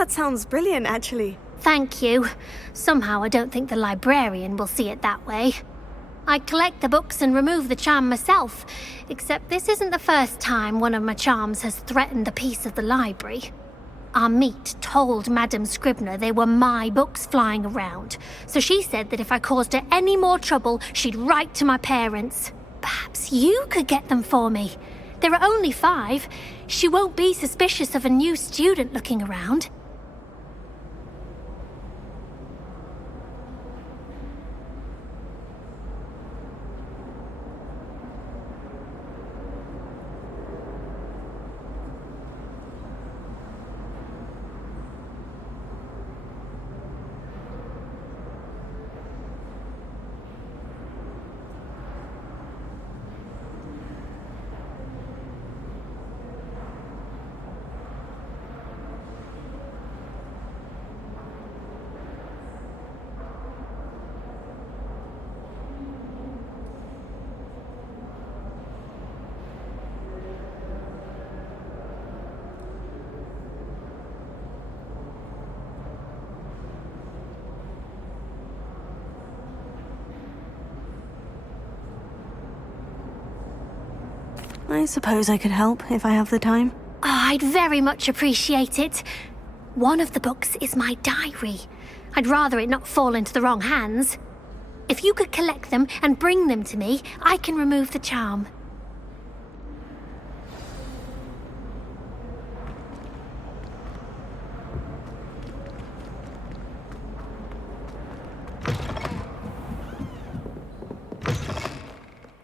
That sounds brilliant, actually. Thank you. Somehow I don't think the librarian will see it that way. I collect the books and remove the charm myself, except this isn't the first time one of my charms has threatened the peace of the library. Our meet told Madame Scribner they were my books flying around, so she said that if I caused her any more trouble, she'd write to my parents. Perhaps you could get them for me. There are only 5. She won't be suspicious of a new student looking around. I suppose I could help if I have the time. Oh, I'd very much appreciate it. One of the books is my diary. I'd rather it not fall into the wrong hands. If you could collect them and bring them to me, I can remove the charm.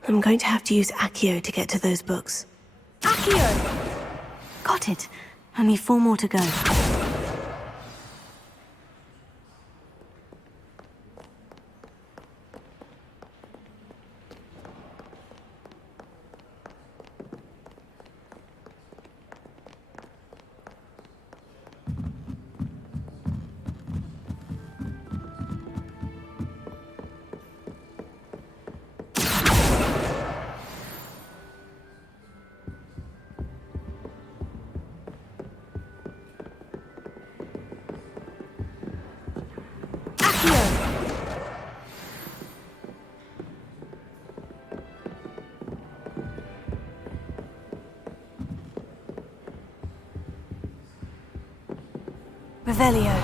I'm going to have to use Accio to get to those books. Accio! Got it. Only 4 more to go. Revelio.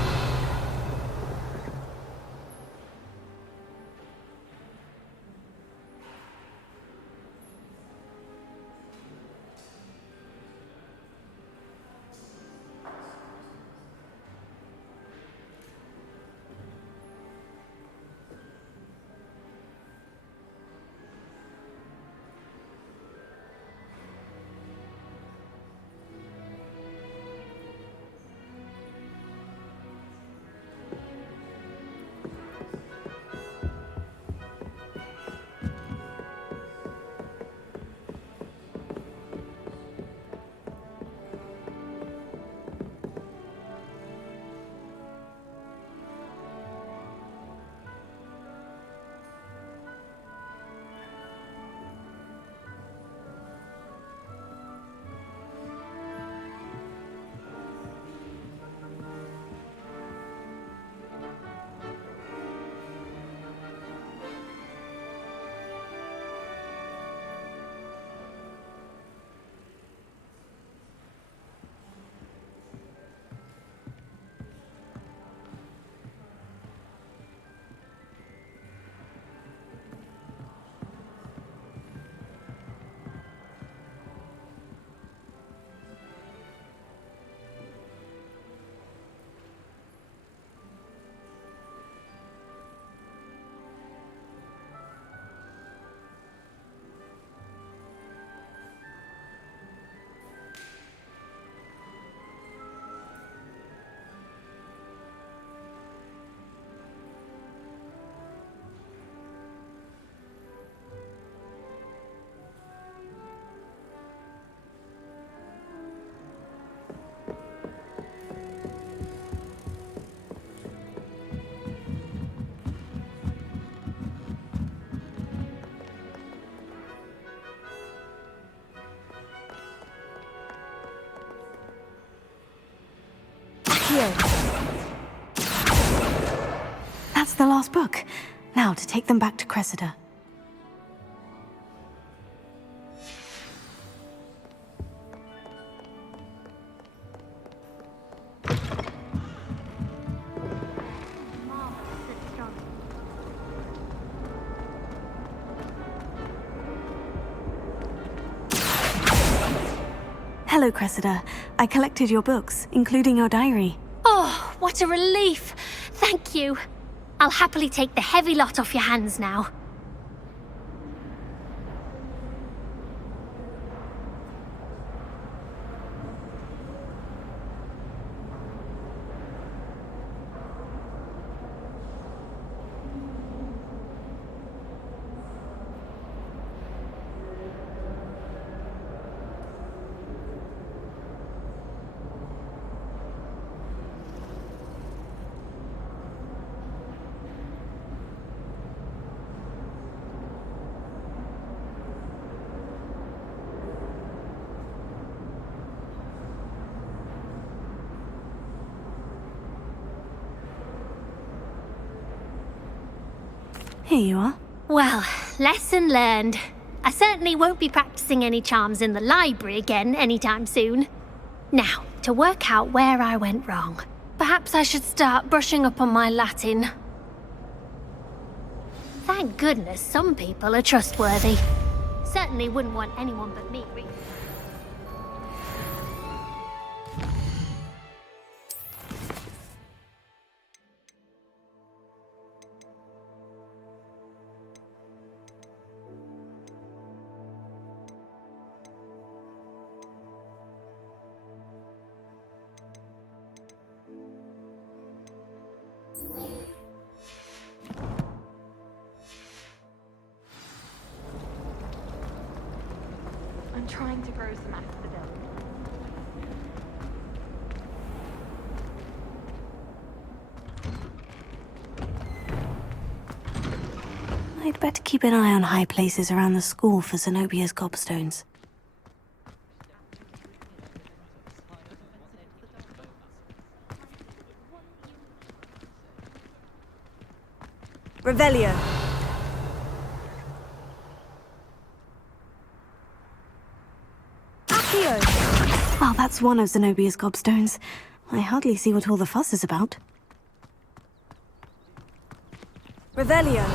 how to take them back to Cressida. Hello, Cressida. I collected your books, including your diary. Oh, what a relief! Thank you. I'll happily take the heavy lot off your hands now. Here you are. Well, lesson learned. I certainly won't be practicing any charms in the library again anytime soon. Now, to work out where I went wrong. Perhaps I should start brushing up on my Latin. Thank goodness some people are trustworthy. Certainly wouldn't want anyone but me reading. I'm trying to grow some asphodel. I'd better keep an eye on high places around the school for Zenobia's gobstones. Revelio. Well, that's one of Zenobia's gobstones. I hardly see what all the fuss is about. Revelio.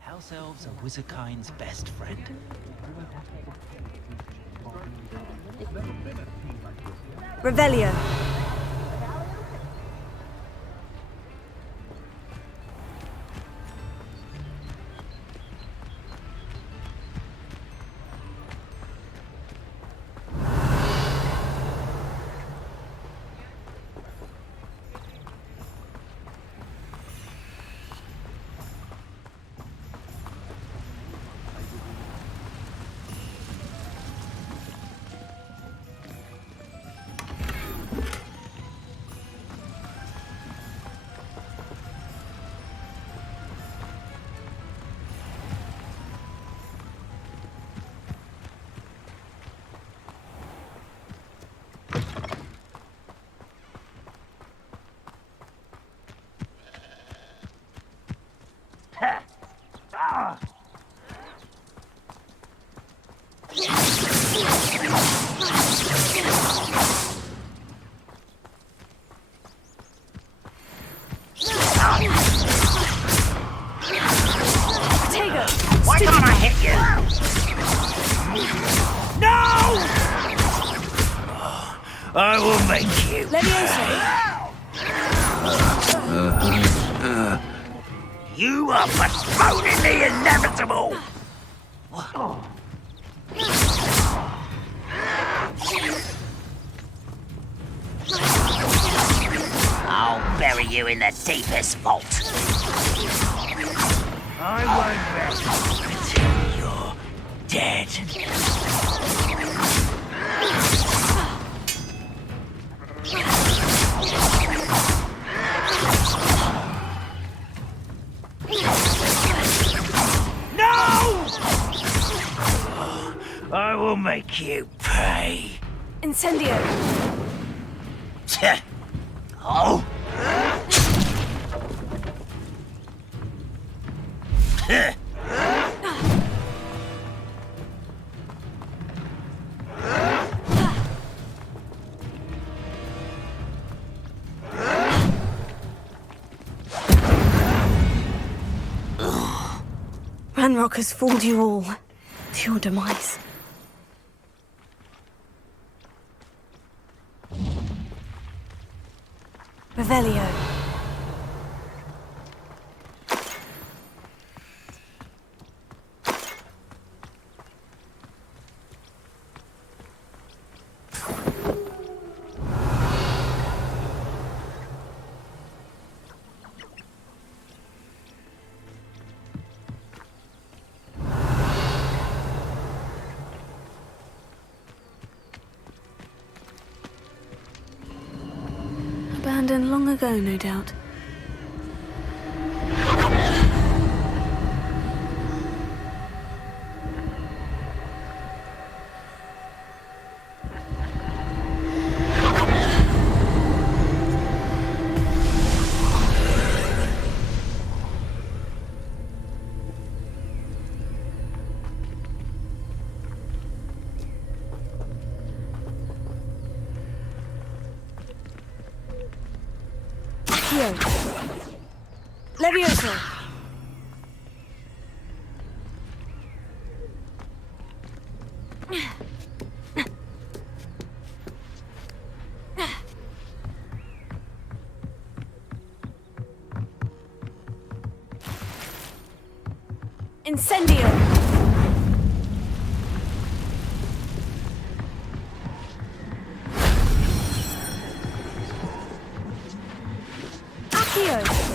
House elves are wizardkind's best friend. Revelio. Why can't I hit you? No! I will make you. You are postponing the inevitable. I'll bury you in the deepest vault. I won't rest until you're dead. No! I will make you pay. Incendio! Oh? Ranrock has fooled you all. To your demise. Revelio. Abandoned long ago, no doubt. Levioso! Incendio! Accio!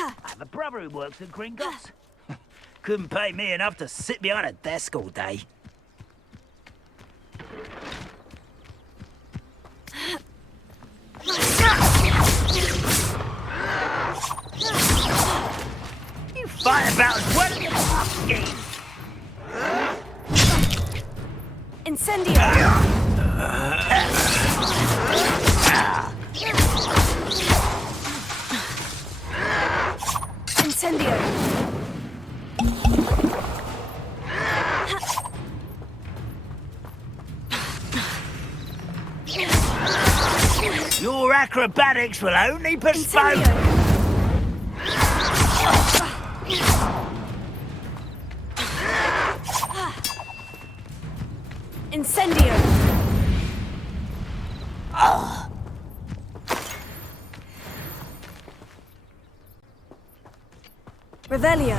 I have a brother who works at Gringotts. Couldn't pay me enough to sit behind a desk all day. You fight about as well as you fucking. Incendio! Incendio! Your acrobatics will only postpone. Incendio! Revelio.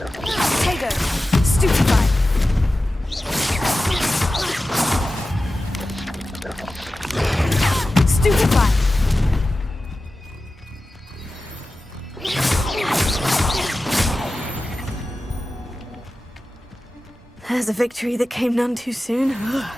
Potato! Stupefy! Stupefy! There's a victory that came none too soon. Ugh.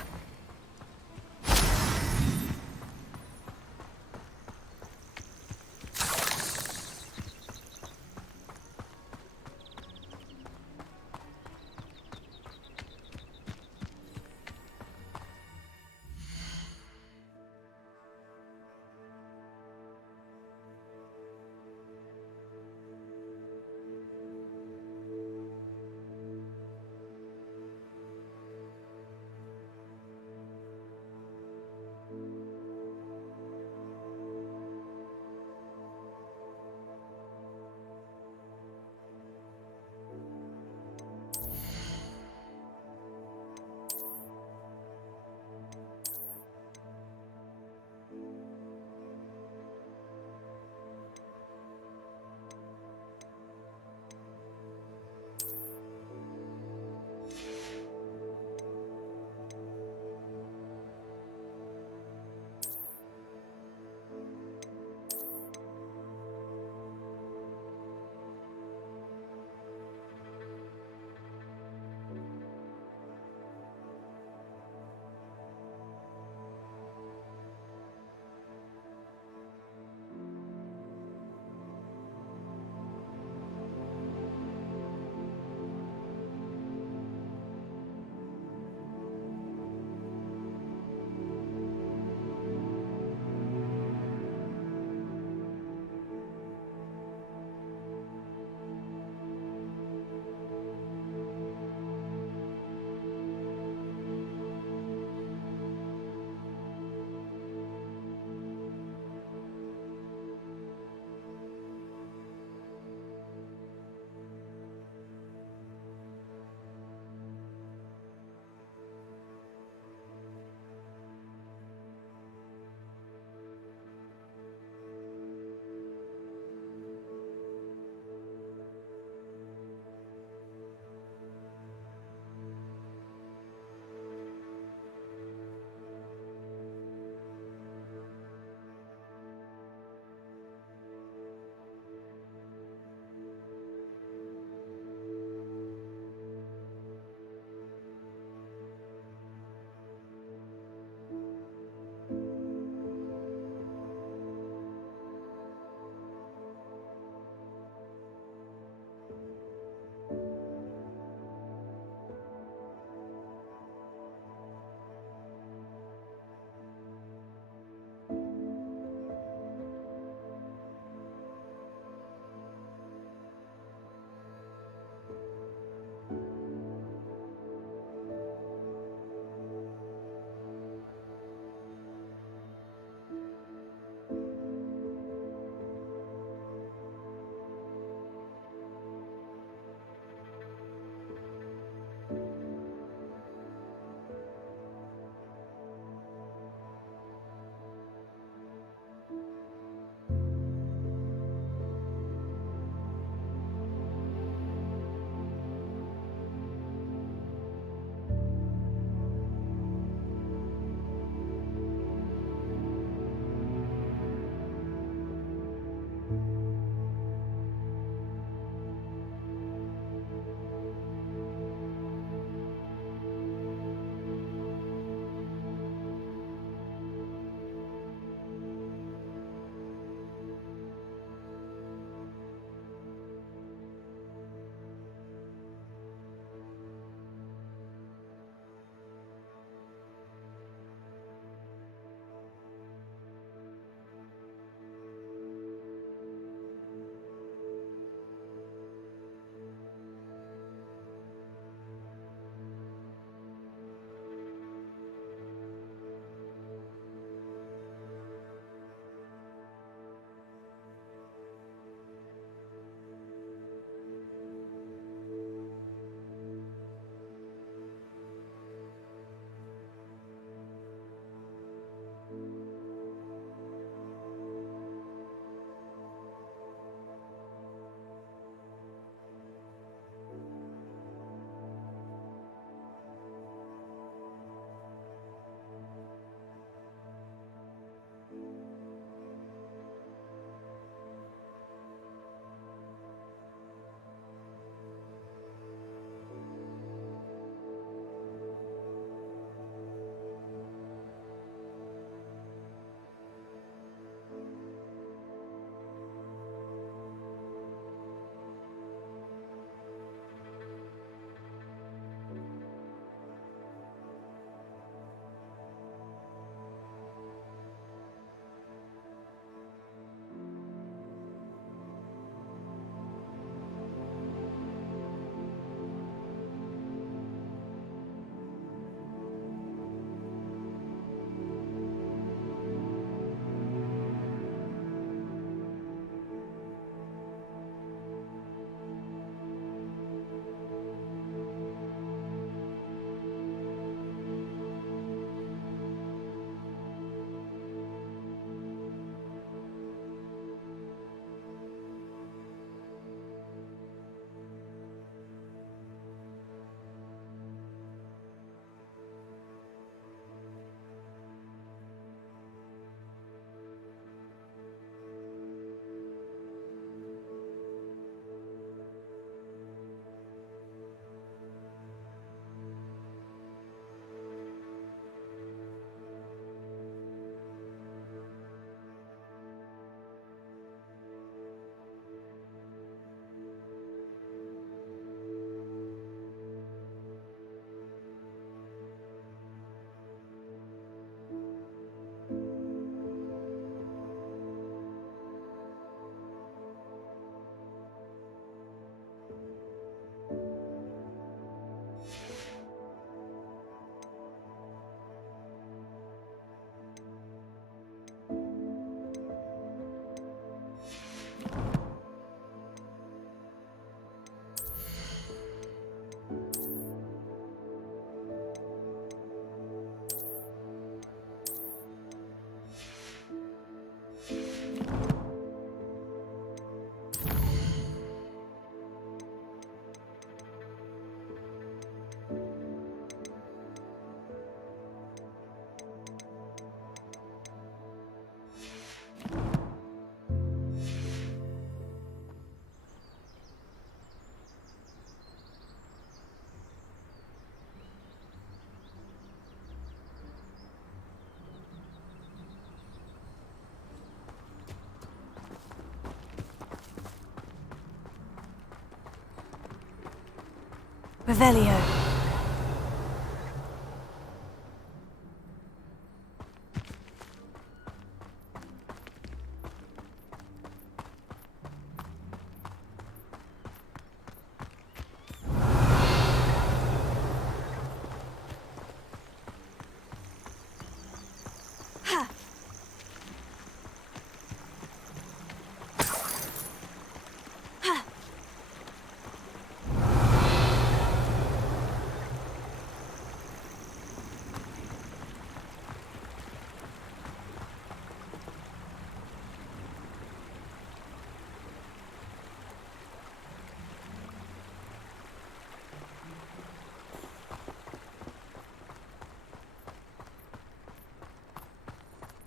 Revelio.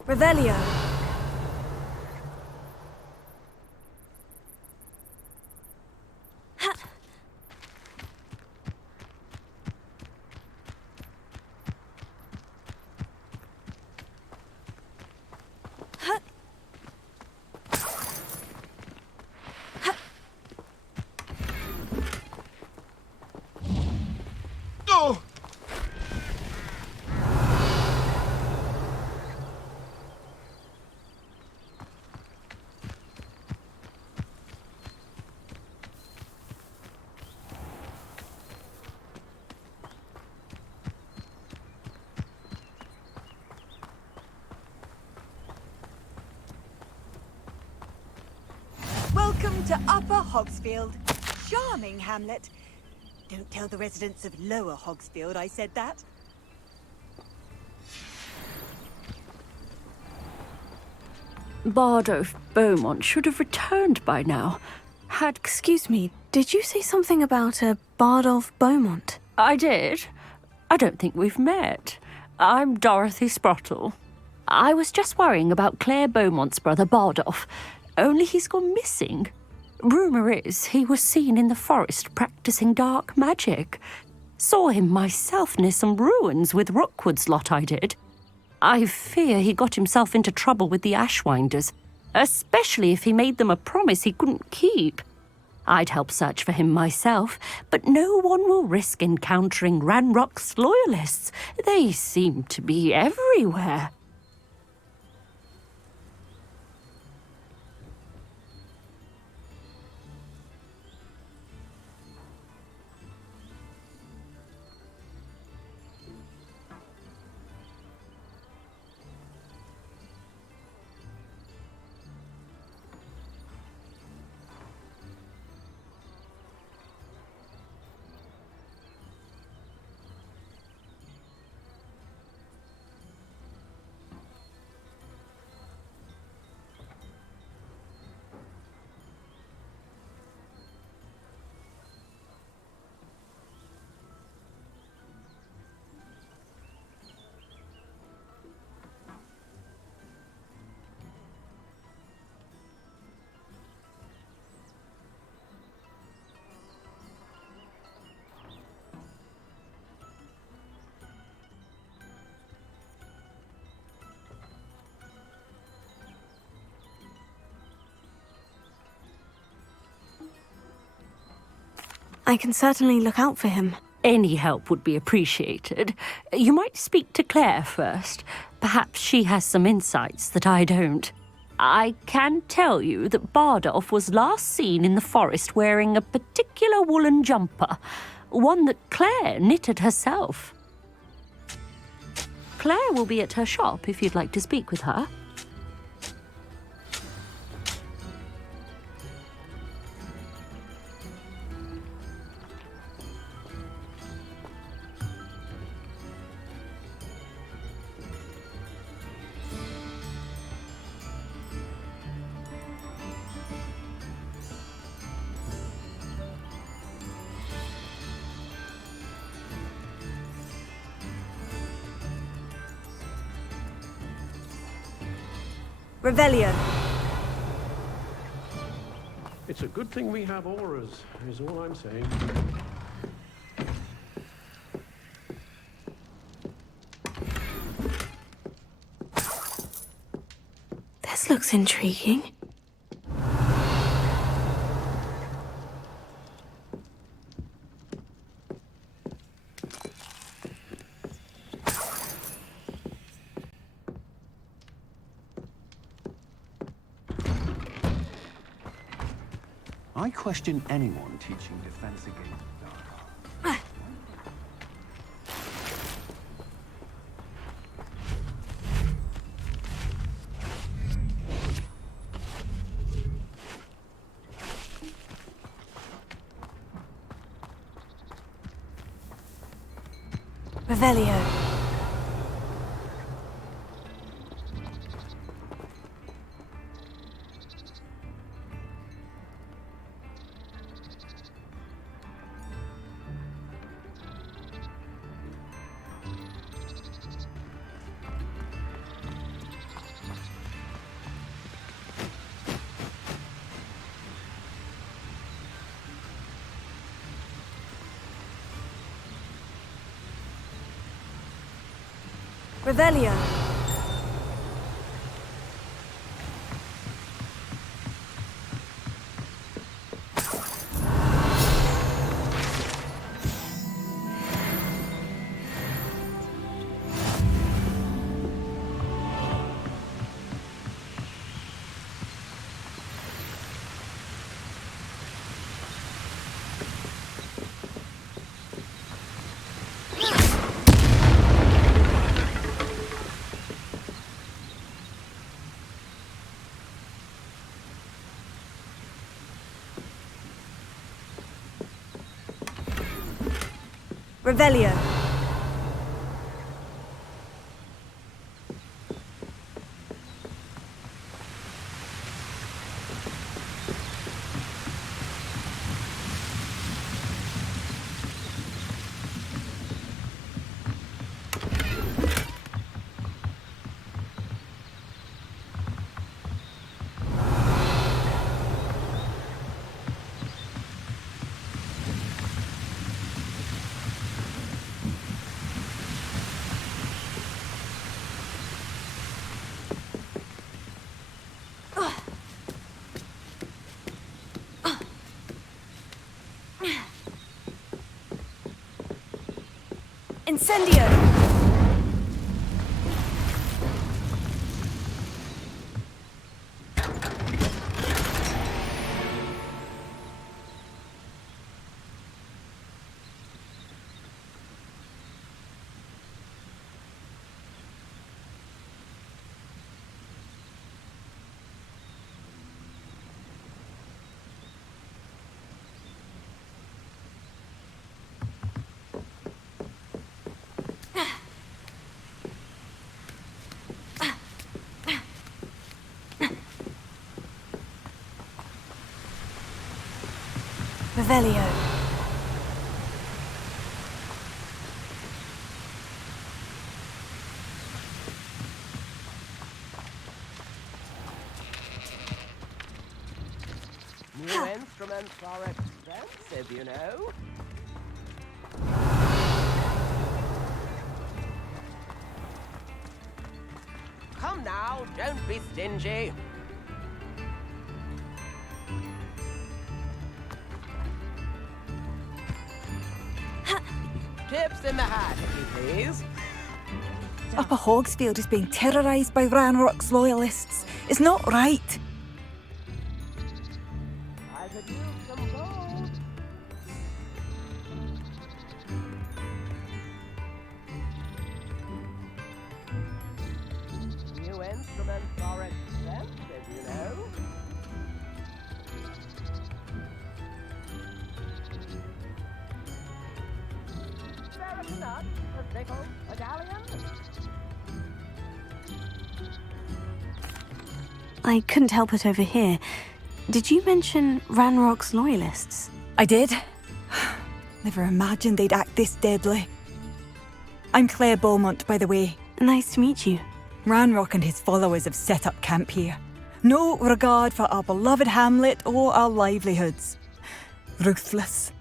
Revelio. Oh! Welcome to Upper Hogsfield. Charming hamlet. Don't tell the residents of Lower Hogsfield I said that. Bardolph Beaumont should have returned by now. Excuse me, did you say something about a Bardolph Beaumont? I did. I don't think we've met. I'm Dorothy Sprottle. I was just worrying about Claire Beaumont's brother Bardolph, only he's gone missing. Rumour is he was seen in the forest practicing dark magic. Saw him myself near some ruins with Rookwood's lot I did. I fear he got himself into trouble with the Ashwinders, especially if he made them a promise he couldn't keep. I'd help search for him myself, but no one will risk encountering Ranrock's loyalists. They seem to be everywhere. I can certainly look out for him. Any help would be appreciated. You might speak to Claire first. Perhaps she has some insights that I don't. I can tell you that Bardolph was last seen in the forest wearing a particular woolen jumper, one that Claire knitted herself. Claire will be at her shop if you'd like to speak with her. Revelio. It's a good thing we have auras, is all I'm saying. This looks intriguing. I question anyone teaching defense against the dark. Revelio. Revelio. Revelio. Incendio! Revelio. New instruments are expensive, you know. Come now, don't be stingy. Tips in the hat, if you please. Upper Hogsfield is being terrorised by Ranrock's loyalists. It's not right. I could use some gold. New instruments are expensive, you know. There a nut, a pickle, a galleon? I couldn't help but overhear. Did you mention Ranrock's loyalists? I did. Never imagined they'd act this deadly. I'm Claire Beaumont, by the way. Nice to meet you. Ranrock and his followers have set up camp here. No regard for our beloved hamlet or our livelihoods. Ruthless.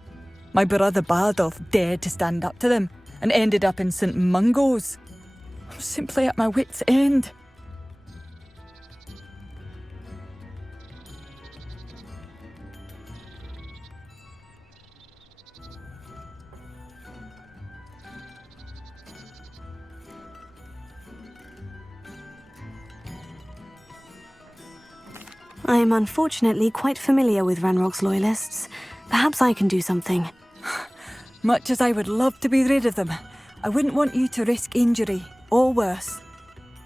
My brother Bardolph dared to stand up to them and ended up in St. Mungo's. I'm simply at my wit's end. I am unfortunately quite familiar with Ranrock's loyalists. Perhaps I can do something. Much as I would love to be rid of them, I wouldn't want you to risk injury, or worse.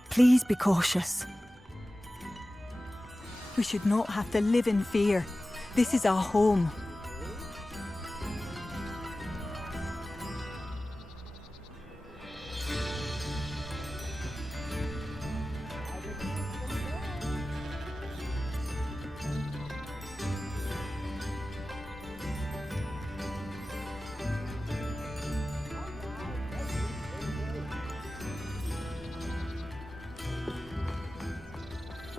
Please be cautious. We should not have to live in fear. This is our home.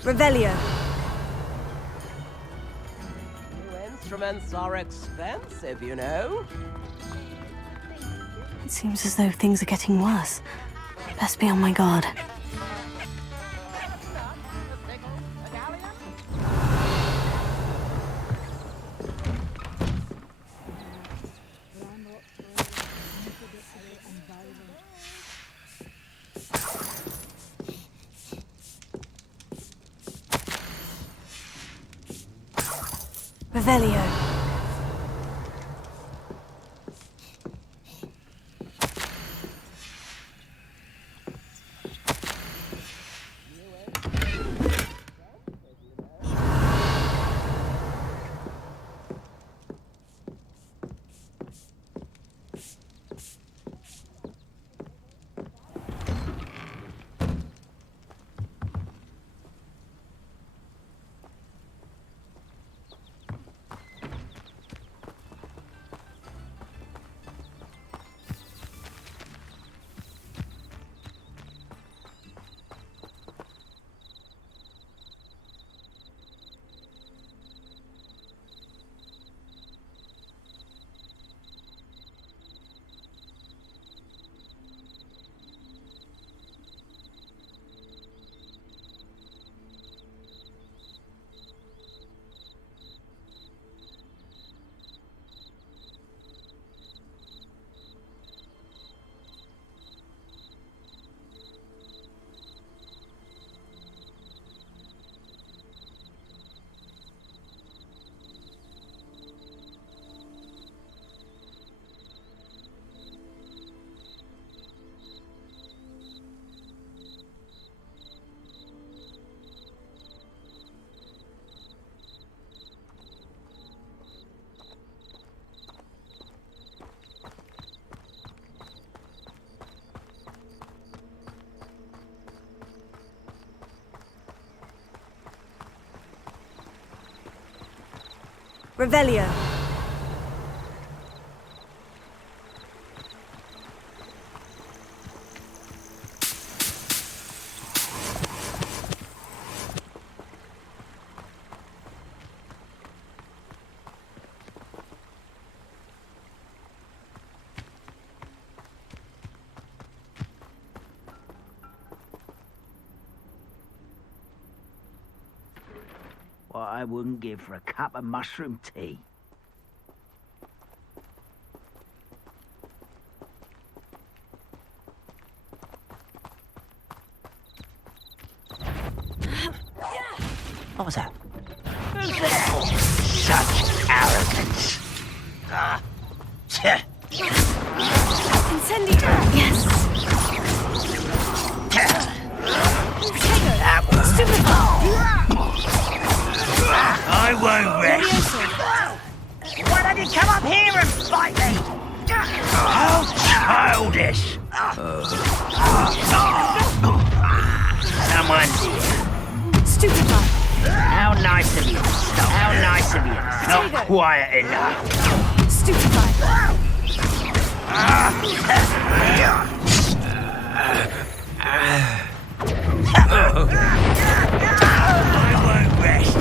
Revelio. New instruments are expensive, you know. It seems as though things are getting worse. Best be on my guard. Revelio. Revelio. What I wouldn't give for a cup of mushroom tea. What was that? Who's there? Such arrogance. Incendio! Yes! That was Stupid! I won't rest. Why don't you come up here and fight me? How childish! Someone's here. Stupid! How nice of you. How nice of you. Not quiet enough. Stupefy! I won't rest.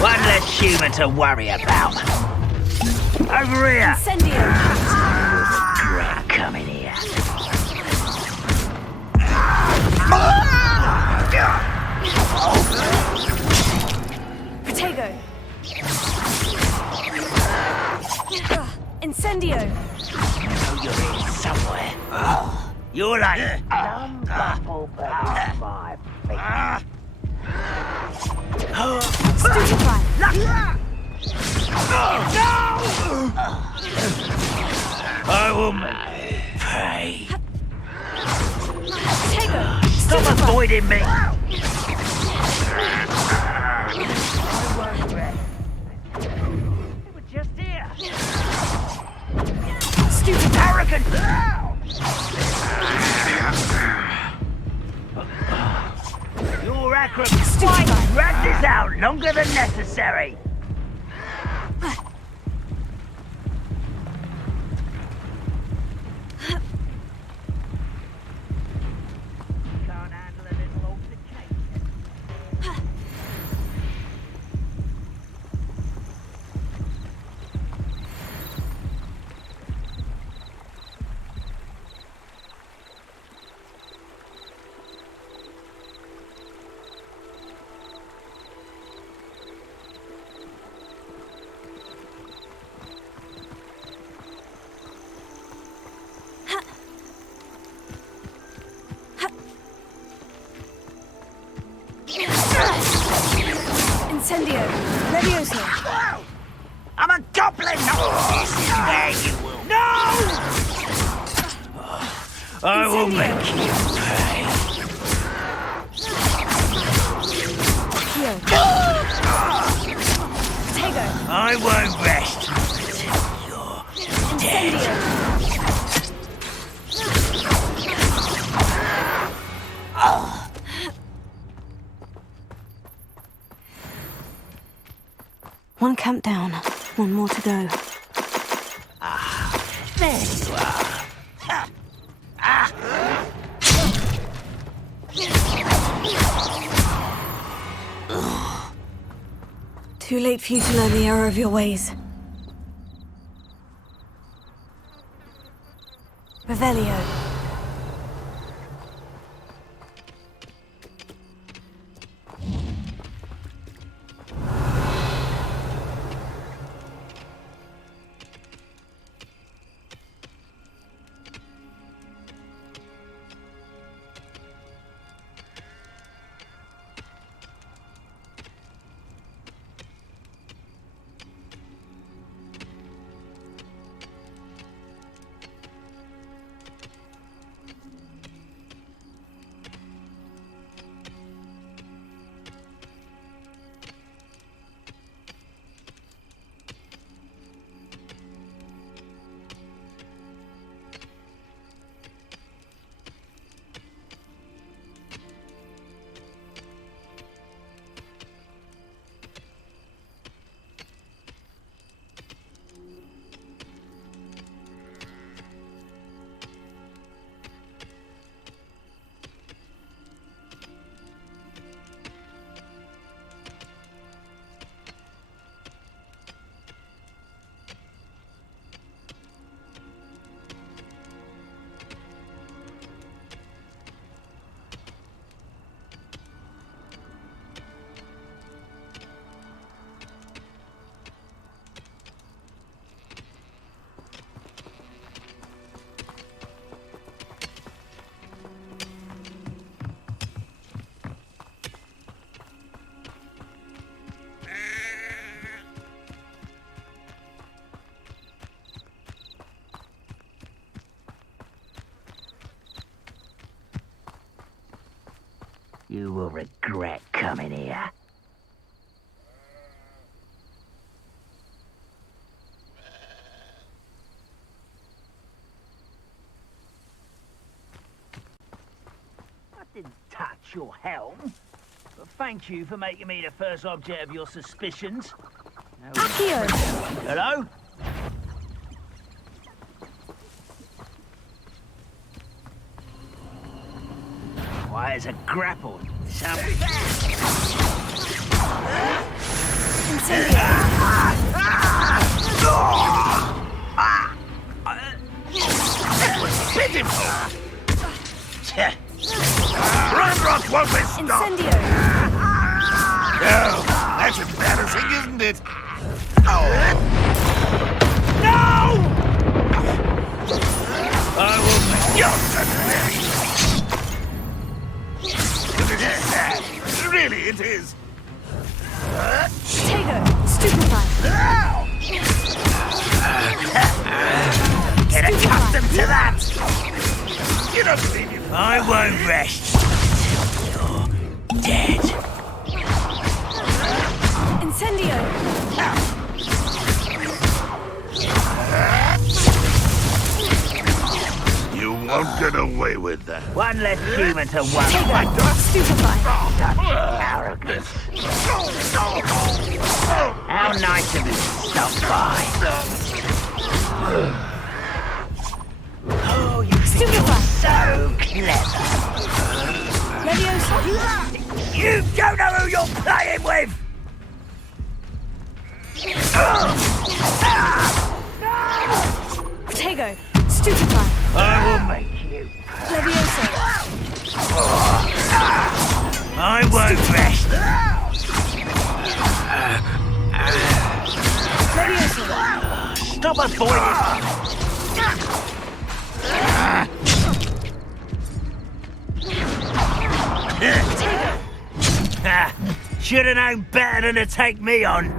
One less human to worry about. Over here! Incendio! Great coming here. Protego! Incendio! I know you're here somewhere. You're like number 4 my feet. Stupefy! I will pray. Stop avoiding me! They were just here. Stupid arrogant! Your acrobats dragged this out longer than necessary. Can't handle a little altercation. Incendio! Levioso! I'm a goblin! This is where you will... No! I will make you pay. Tego! I won't rest until you're dead. One camp down, one more to go. There you are. Too late for you to learn the error of your ways. Revelio. You will regret coming here. I didn't touch your helm, but thank you for making me the first object of your suspicions. Accio! Hello? Why is a grapple? That was pitiful! Runrock won't be stopped! Incendio! Oh, that's embarrassing, isn't it? Oh. No! I will make you... It is sad. Really, it is. to that! You don't believe you. I won't rest until you're dead. Incendio! You won't get away with that. One less human to worry. Stupefy! Such arrogance. How nice of you to stop by. Oh, you think you're so clever. Leviosa! You don't know who you're playing with! Protego! Stupefy! I will make you. Leviosa! I won't rest. Leviosa! Stop avoiding. Should have known better than to take me on.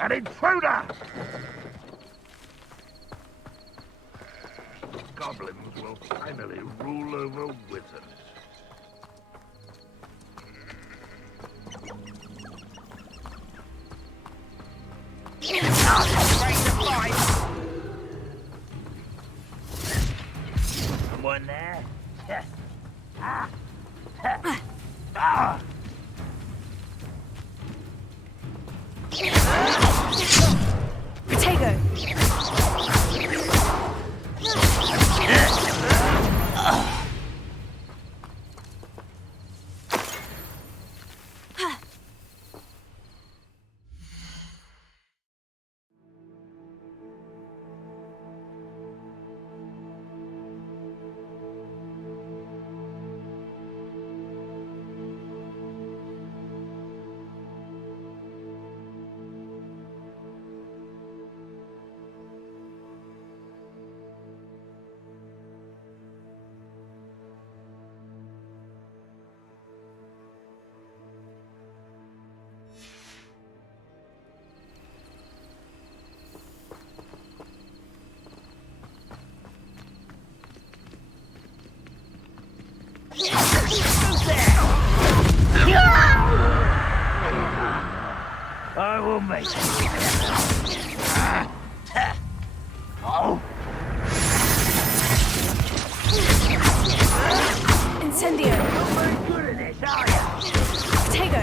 An intruder! Goblins will finally rule over wizards. Someone there? Potato! I will make it. Oh. Incendio! Not very good at this, are you? Potato!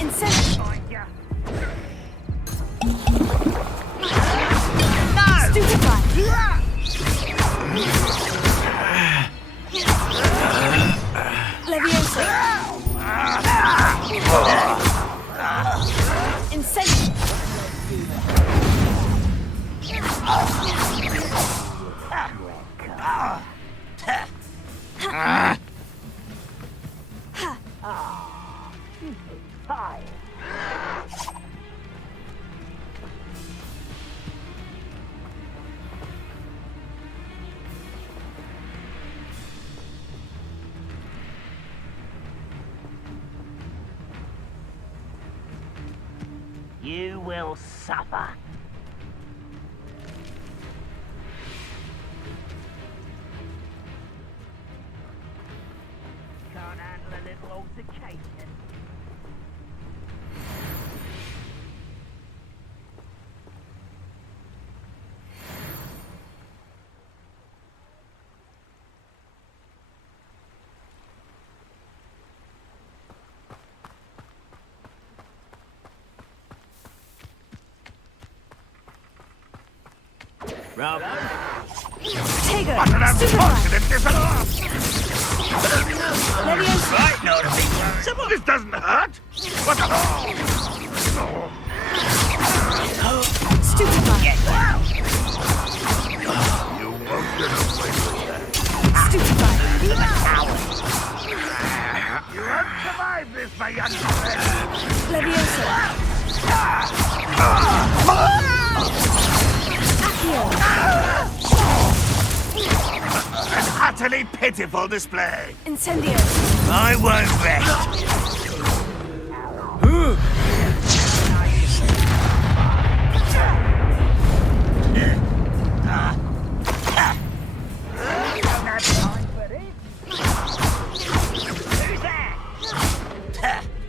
Incendio! Find ya. Stupefy! Leviosa! Incendio! Hi. You will suffer. Can't handle a little altercation. Rob. Potato! What an Stupefy! unfortunate disaster! Leviosa! Right, no, this doesn't hurt! What the... Stupefy! You won't get away with that. Stupefy! You won't survive this, my young friend! Leviosa! Accio! An utterly pitiful display! Incendio! I won't rest.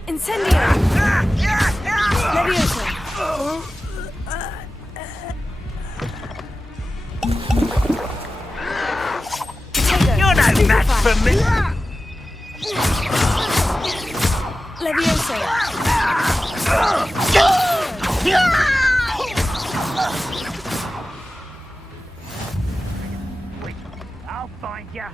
Incendio! Leviosa! Potato! You're no match for me. Leviosa! I'll find ya.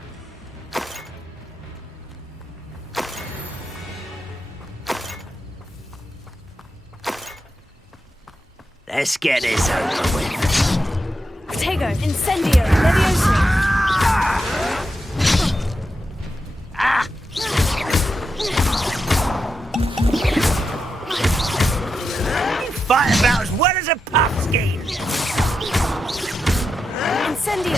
Let's get this over with. Potato! Incendio! Leviosa! Fight about as well as a pumpkin. Incendio!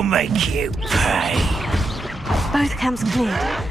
will make you pay. Both camps cleared.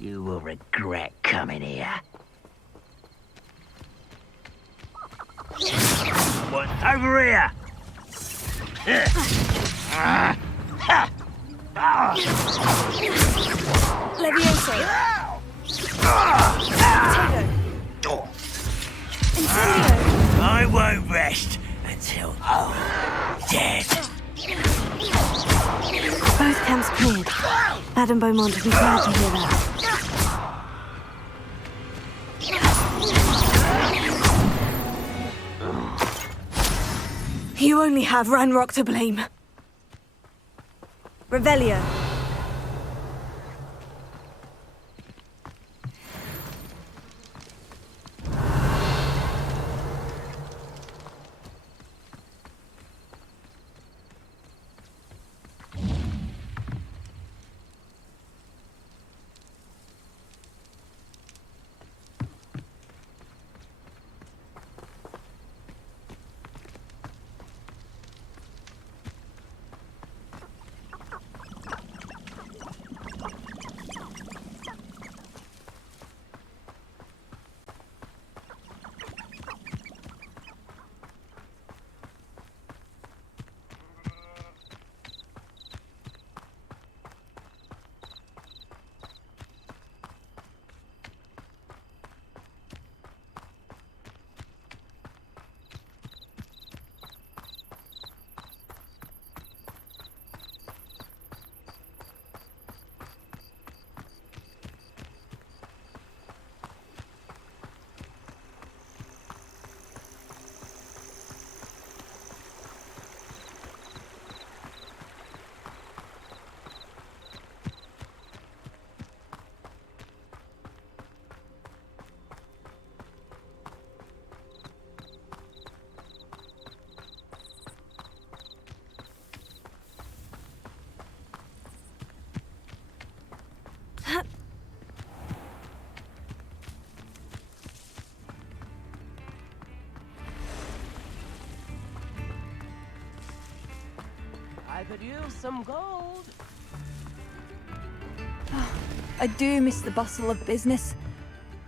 You will regret coming here. What? Over here! Levioso. Potato. Incendio. I won't rest until I'm dead. Both camps cleared. Madame Beaumont will be glad to hear that. You only have Ranrock to blame. Revelio. I could use some gold. I do miss the bustle of business.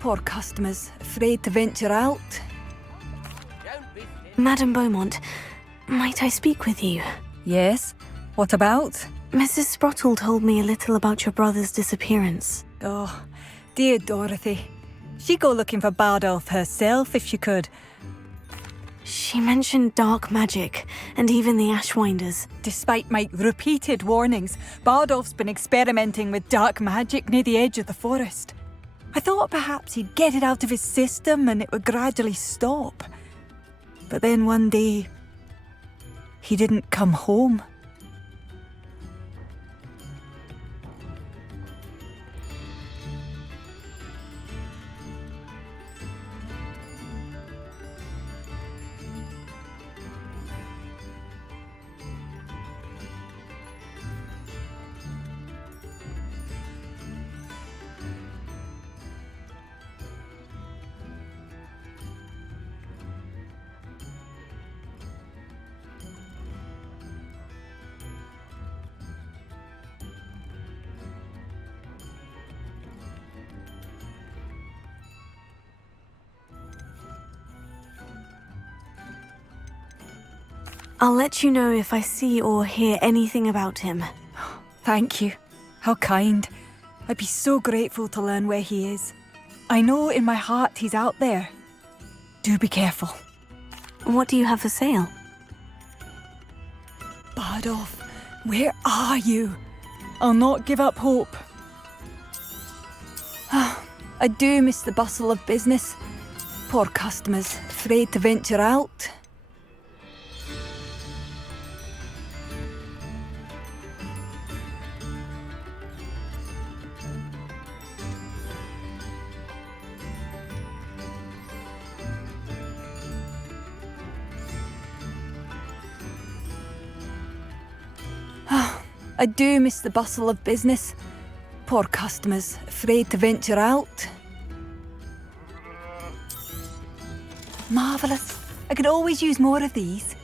Poor customers, afraid to venture out. Don't be silly. Madame Beaumont, might I speak with you? Yes? What about? Mrs. Sprottle told me a little about your brother's disappearance. Oh, dear Dorothy. She'd go looking for Bardolph herself if she could. She mentioned dark magic, and even the Ashwinders. Despite my repeated warnings, Bardolph's been experimenting with dark magic near the edge of the forest. I thought perhaps he'd get it out of his system and it would gradually stop. But then one day, he didn't come home. I'll let you know if I see or hear anything about him. Thank you. How kind. I'd be so grateful to learn where he is. I know in my heart he's out there. Do be careful. What do you have for sale? Bardolph, where are you? I'll not give up hope. I do miss the bustle of business. Poor customers, afraid to venture out. I do miss the bustle of business. Poor customers, afraid to venture out. Marvellous. I could always use more of these.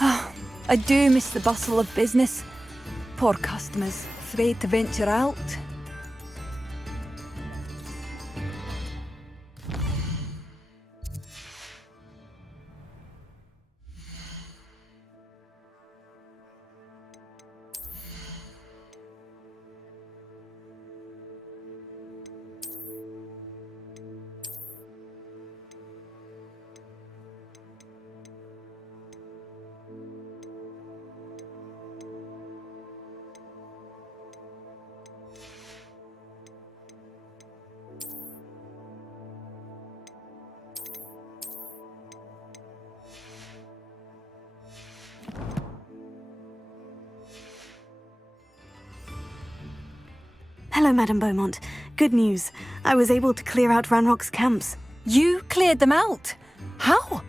I do miss the bustle of business. Poor customers, afraid to venture out. Hello, Madame Beaumont. Good news. I was able to clear out Ranrock's camps. You cleared them out? How?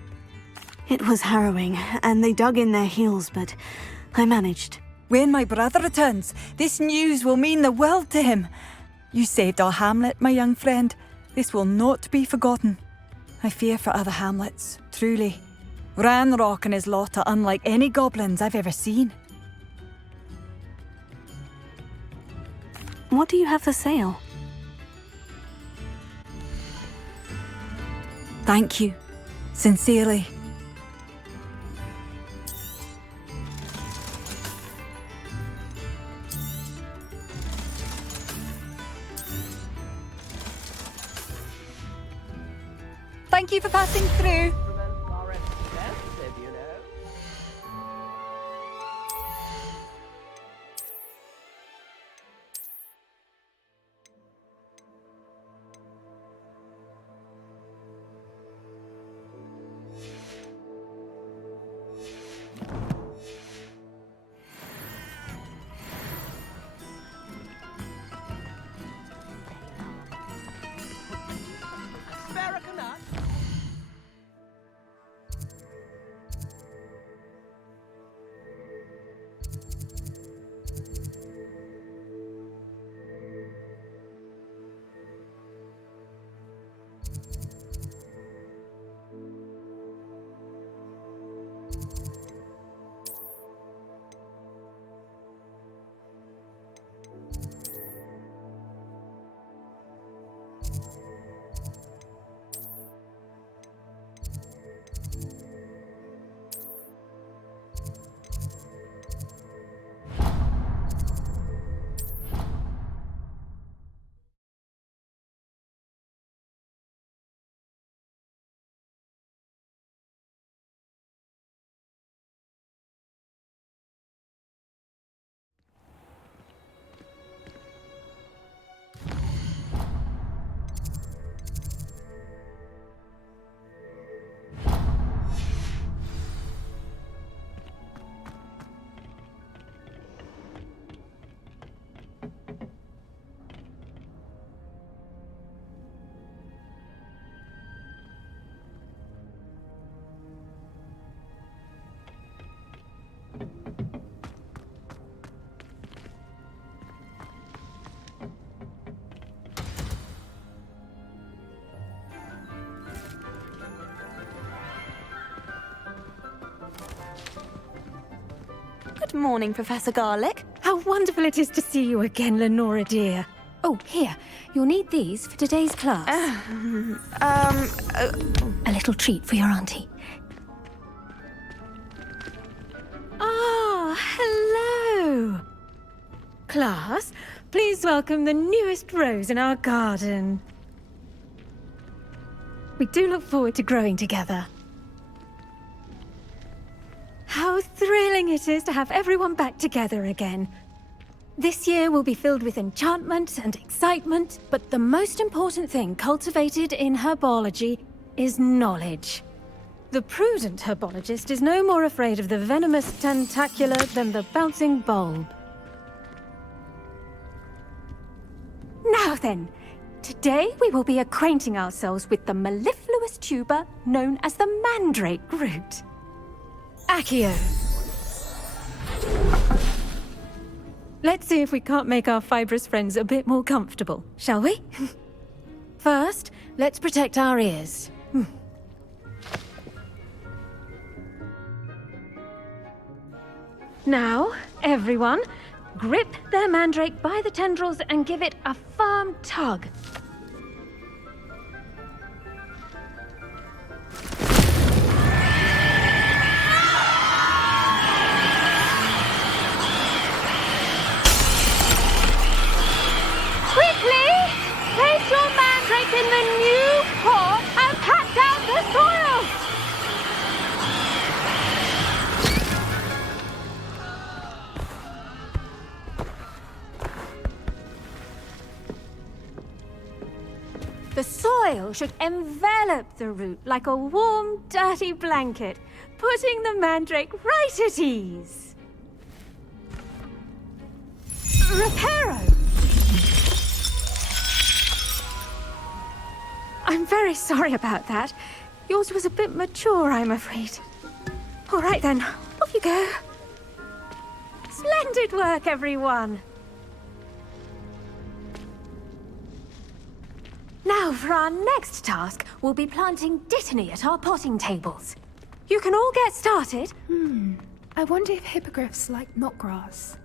It was harrowing, and they dug in their heels, but I managed. When my brother returns, this news will mean the world to him. You saved our hamlet, my young friend. This will not be forgotten. I fear for other hamlets, truly. Ranrock and his lot are unlike any goblins I've ever seen. What do you have for sale? Thank you. Sincerely. Thank you for passing through. Instruments are expensive, you know. Asparaginut. Good morning, Professor Garlick. How wonderful it is to see you again, Lenora dear. Oh, here. You'll need these for today's class. A little treat for your auntie. Ah, hello. Class, please welcome the newest rose in our garden. We do look forward to growing together. How thrilling it is to have everyone back together again. This year will be filled with enchantment and excitement, but the most important thing cultivated in herbology is knowledge. The prudent herbologist is no more afraid of the venomous tentacula than the bouncing bulb. Now then, today we will be acquainting ourselves with the mellifluous tuber known as the mandrake root. Accio. Let's see if we can't make our fibrous friends a bit more comfortable, shall we? First, let's protect our ears. Now, everyone, grip their mandrake by the tendrils and give it a firm tug. Quickly! Place your mandrake in the new pot and pat down the soil! The soil should envelop the root like a warm, dirty blanket, putting the mandrake right at ease. Reparo! I'm very sorry about that. Yours was a bit mature, I'm afraid. All right then, off you go. Splendid work, everyone! Now, for our next task, we'll be planting dittany at our potting tables. You can all get started. I wonder if hippogriffs like knotgrass.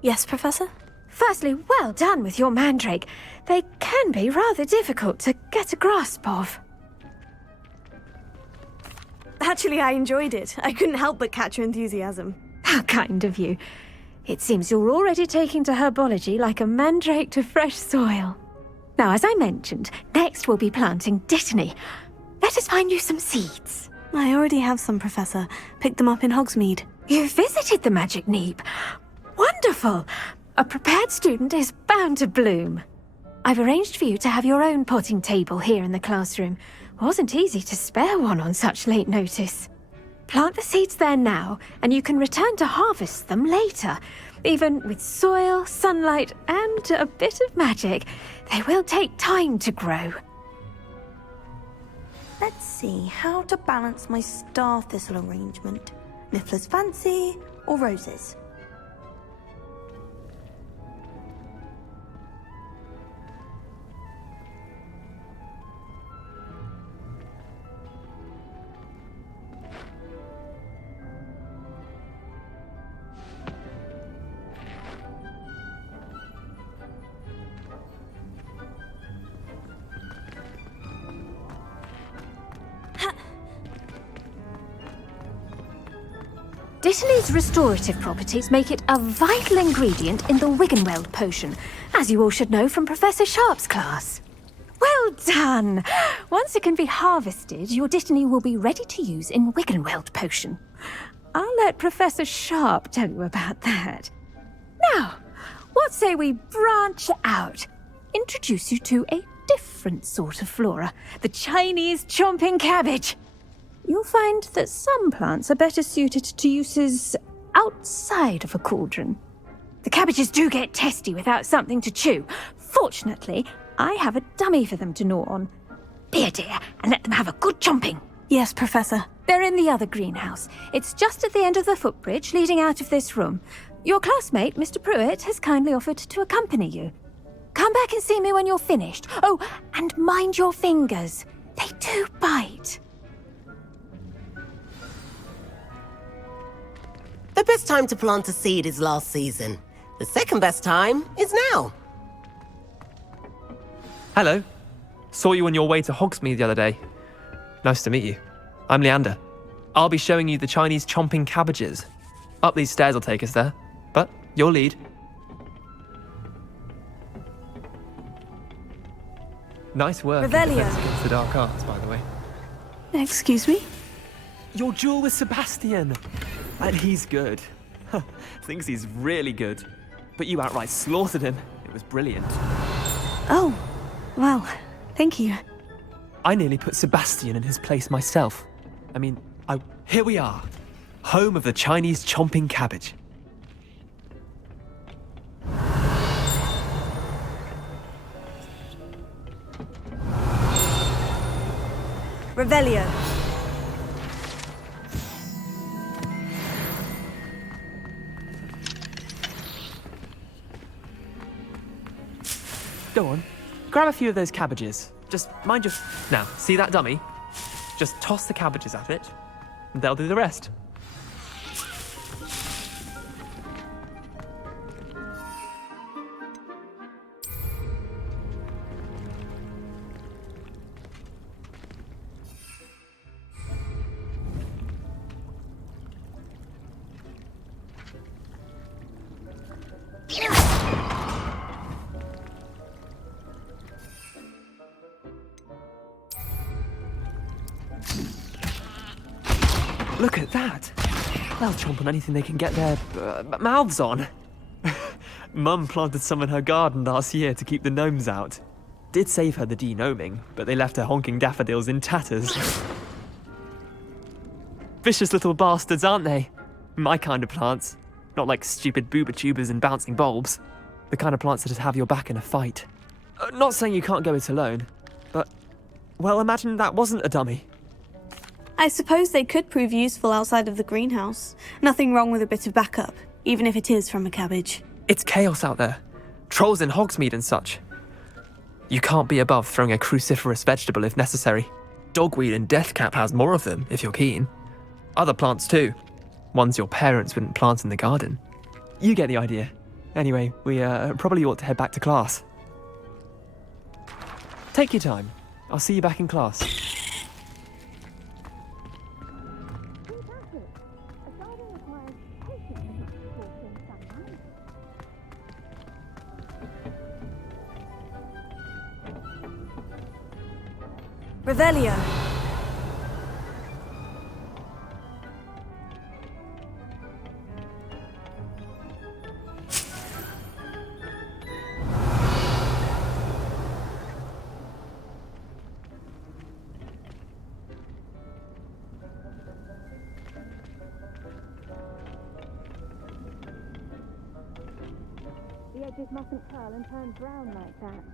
Yes, Professor? Firstly, well done with your mandrake. They can be rather difficult to get a grasp of. Actually, I enjoyed it. I couldn't help but catch your enthusiasm. How kind of you. It seems you're already taking to herbology like a mandrake to fresh soil. Now, as I mentioned, next we'll be planting dittany. Let us find you some seeds. I already have some, Professor. Picked them up in Hogsmeade. You visited the Magic Neep. Wonderful! A prepared student is bound to bloom. I've arranged for you to have your own potting table here in the classroom. Wasn't easy to spare one on such late notice. Plant the seeds there now, and you can return to harvest them later. Even with soil, sunlight, and a bit of magic, they will take time to grow. Let's see, how to balance my star thistle arrangement. Niffler's Fancy or roses? Dittany's restorative properties make it a vital ingredient in the Wiggenweld potion, as you all should know from Professor Sharp's class. Well done! Once it can be harvested, your dittany will be ready to use in Wiggenweld potion. I'll let Professor Sharp tell you about that. Now, what say we branch out? Introduce you to a different sort of flora, the Chinese chomping cabbage. You'll find that some plants are better suited to uses outside of a cauldron. The cabbages do get testy without something to chew. Fortunately, I have a dummy for them to gnaw on. Be a dear and let them have a good chomping. Yes, Professor. They're in the other greenhouse. It's just at the end of the footbridge leading out of this room. Your classmate, Mr. Pruitt, has kindly offered to accompany you. Come back and see me when you're finished. Oh, and mind your fingers. They do bite. The best time to plant a seed is last season. The second best time is now. Hello. Saw you on your way to Hogsmeade the other day. Nice to meet you. I'm Leander. I'll be showing you the Chinese chomping cabbages. Up these stairs will take us there, but your lead. Nice work in Revelio. Defense Against the Dark Arts, by the way. Excuse me? Your duel with Sebastian! And he's good. Thinks he's really good. But you outright slaughtered him. It was brilliant. Oh, well, thank you. I nearly put Sebastian in his place myself. I mean, here we are. Home of the Chinese chomping cabbage. Revelio. Go on, grab a few of those cabbages. Just mind your... Now, see that dummy? Just toss the cabbages at it, and they'll do the rest. Look at that! They'll chomp on anything they can get their mouths on. Mum planted some in her garden last year to keep the gnomes out. Did save her the de-gnoming, but they left her honking daffodils in tatters. Vicious little bastards, aren't they? My kind of plants. Not like stupid booba tubers and bouncing bulbs. The kind of plants that just have your back in a fight. Not saying you can't go it alone, but... Well, imagine that wasn't a dummy. I suppose they could prove useful outside of the greenhouse. Nothing wrong with a bit of backup, even if it is from a cabbage. It's chaos out there. Trolls in Hogsmeade and such. You can't be above throwing a cruciferous vegetable if necessary. Dogweed and deathcap has more of them, if you're keen. Other plants too. Ones your parents wouldn't plant in the garden. You get the idea. Anyway, we probably ought to head back to class. Take your time. I'll see you back in class. Revelio. The edges mustn't curl and turn brown like that.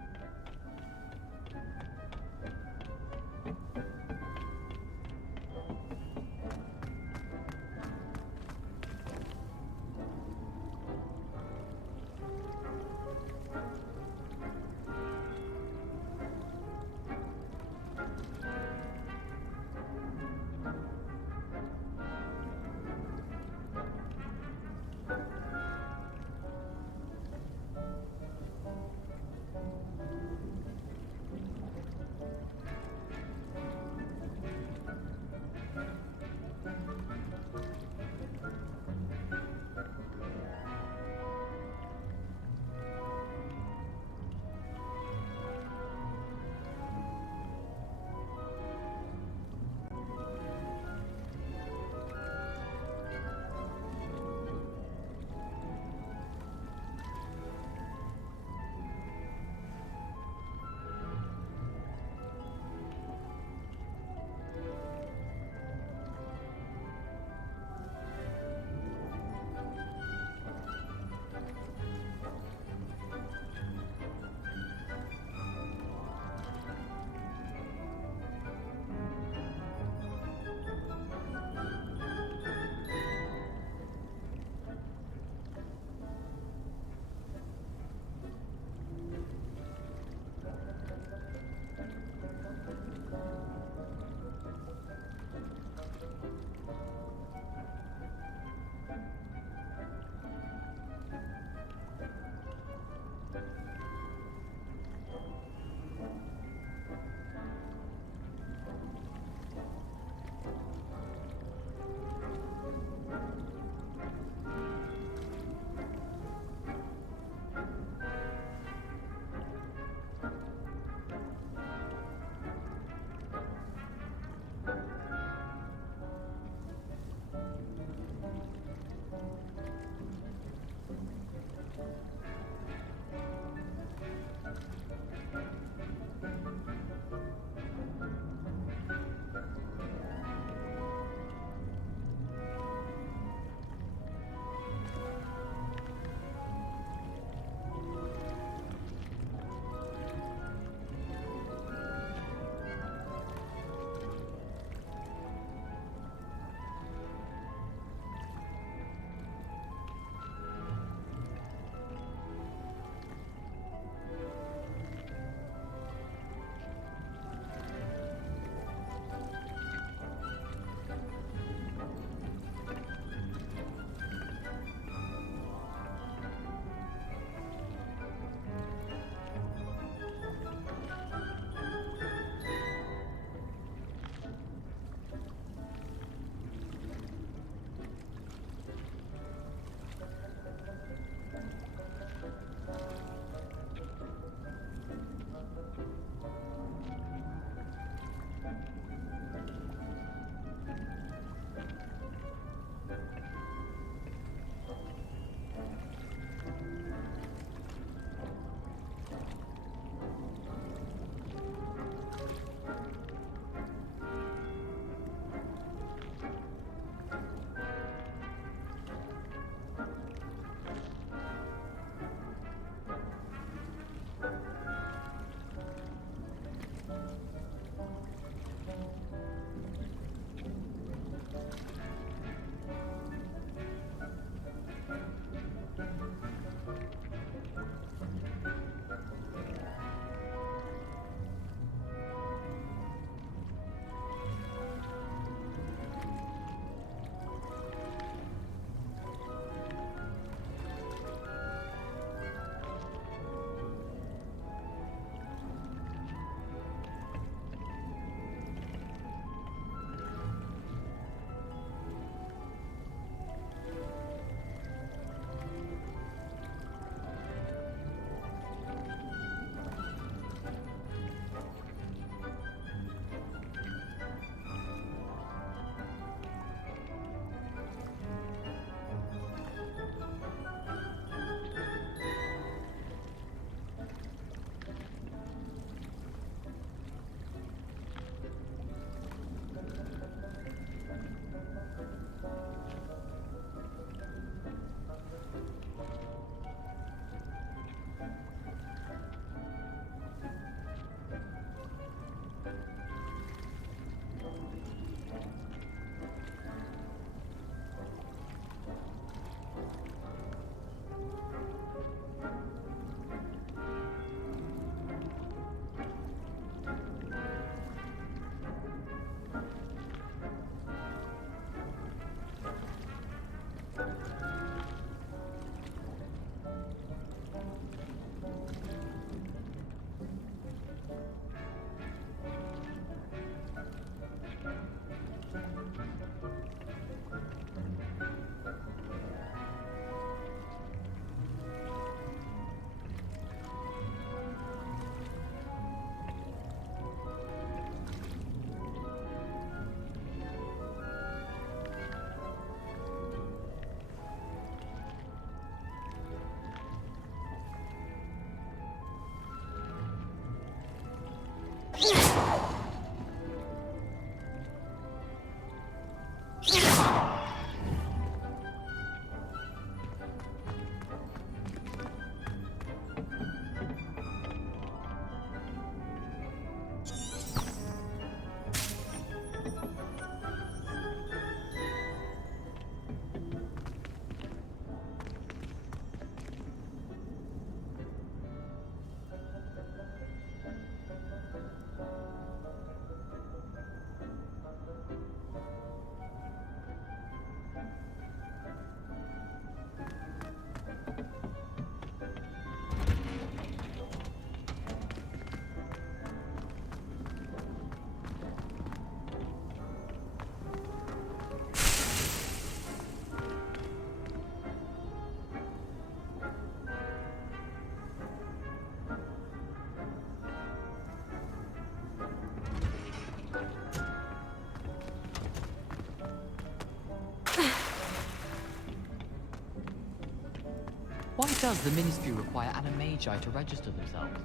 does the Ministry require animagi to register themselves?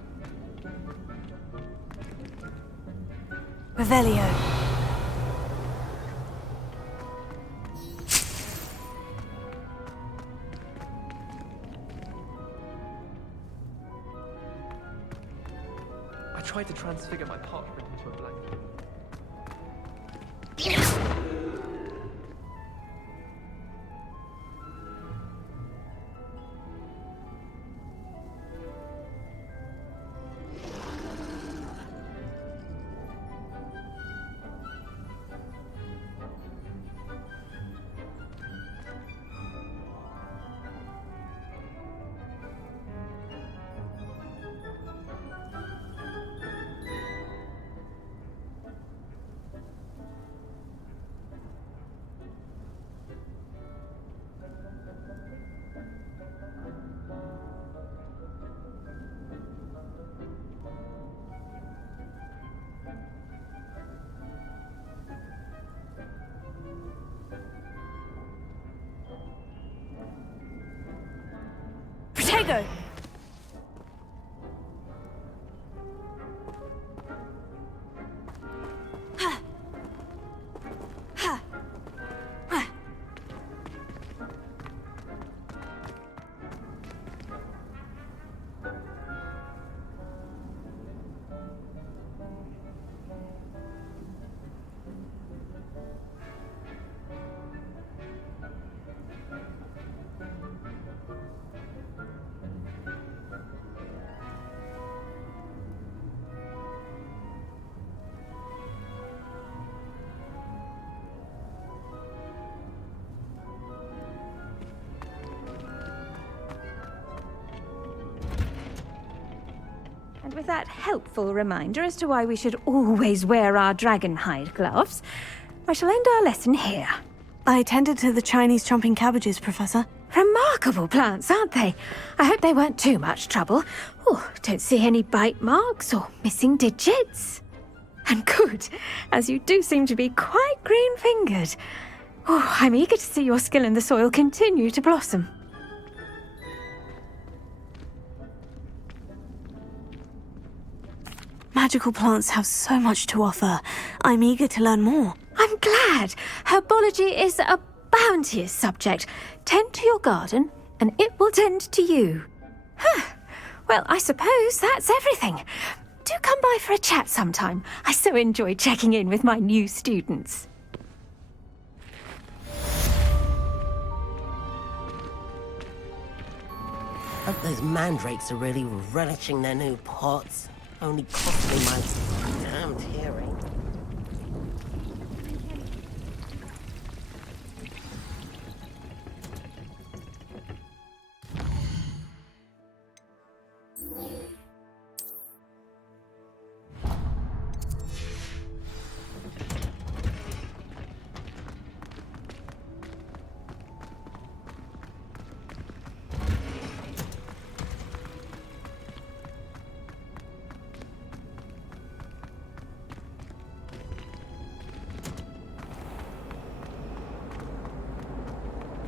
Revelio. I tried to transfigure my parchment into a blanket. Protego! And with that helpful reminder as to why we should always wear our dragon hide gloves, I shall end our lesson here. I tended to the Chinese chomping cabbages, Professor. Remarkable plants, aren't they? I hope they weren't too much trouble. Oh, don't see any bite marks or missing digits. And good, as you do seem to be quite green-fingered. Oh, I'm eager to see your skill in the soil continue to blossom. Magical plants have so much to offer. I'm eager to learn more. I'm glad. Herbology is a bounteous subject. Tend to your garden, and it will tend to you. Well, I suppose that's everything. Do come by for a chat sometime. I so enjoy checking in with my new students. Hope those mandrakes are really relishing their new pots. Only cost me my damned hearing.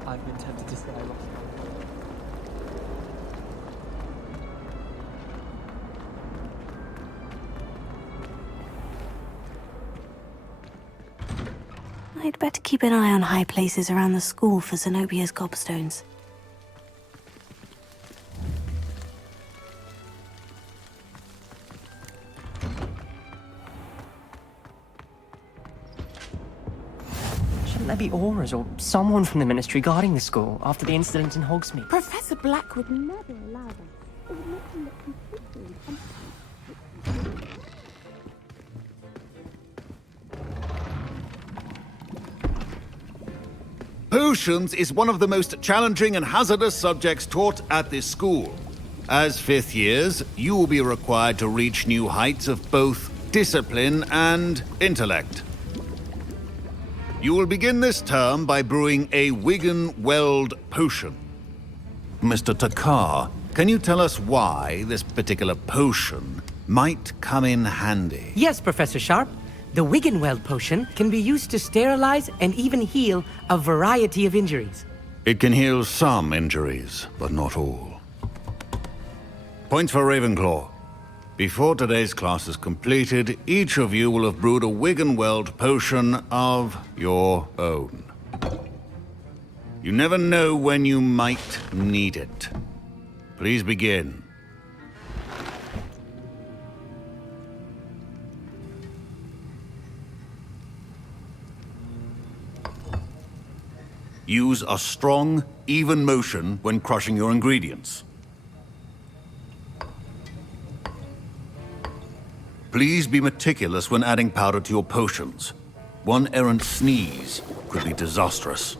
I've been tempted to say I lost I'd better keep an eye on high places around the school for Zenobia's gobstones. Shouldn't there be auras or someone from the Ministry guarding the school after the incident in Hogsmeade? Professor Black would never allow that. It would make him look completely Potions is one of the most challenging and hazardous subjects taught at this school. As fifth years, you will be required to reach new heights of both discipline and intellect. You will begin this term by brewing a Wigan-Weld potion. Mr. Takar, can you tell us why this particular potion might come in handy? Yes, Professor Sharp. The Wigan-Weld potion can be used to sterilize and even heal a variety of injuries. It can heal some injuries, but not all. Points for Ravenclaw. Before today's class is completed, each of you will have brewed a Wiggenweld potion of your own. You never know when you might need it. Please begin. Use a strong, even motion when crushing your ingredients. Please be meticulous when adding powder to your potions. One errant sneeze could be disastrous.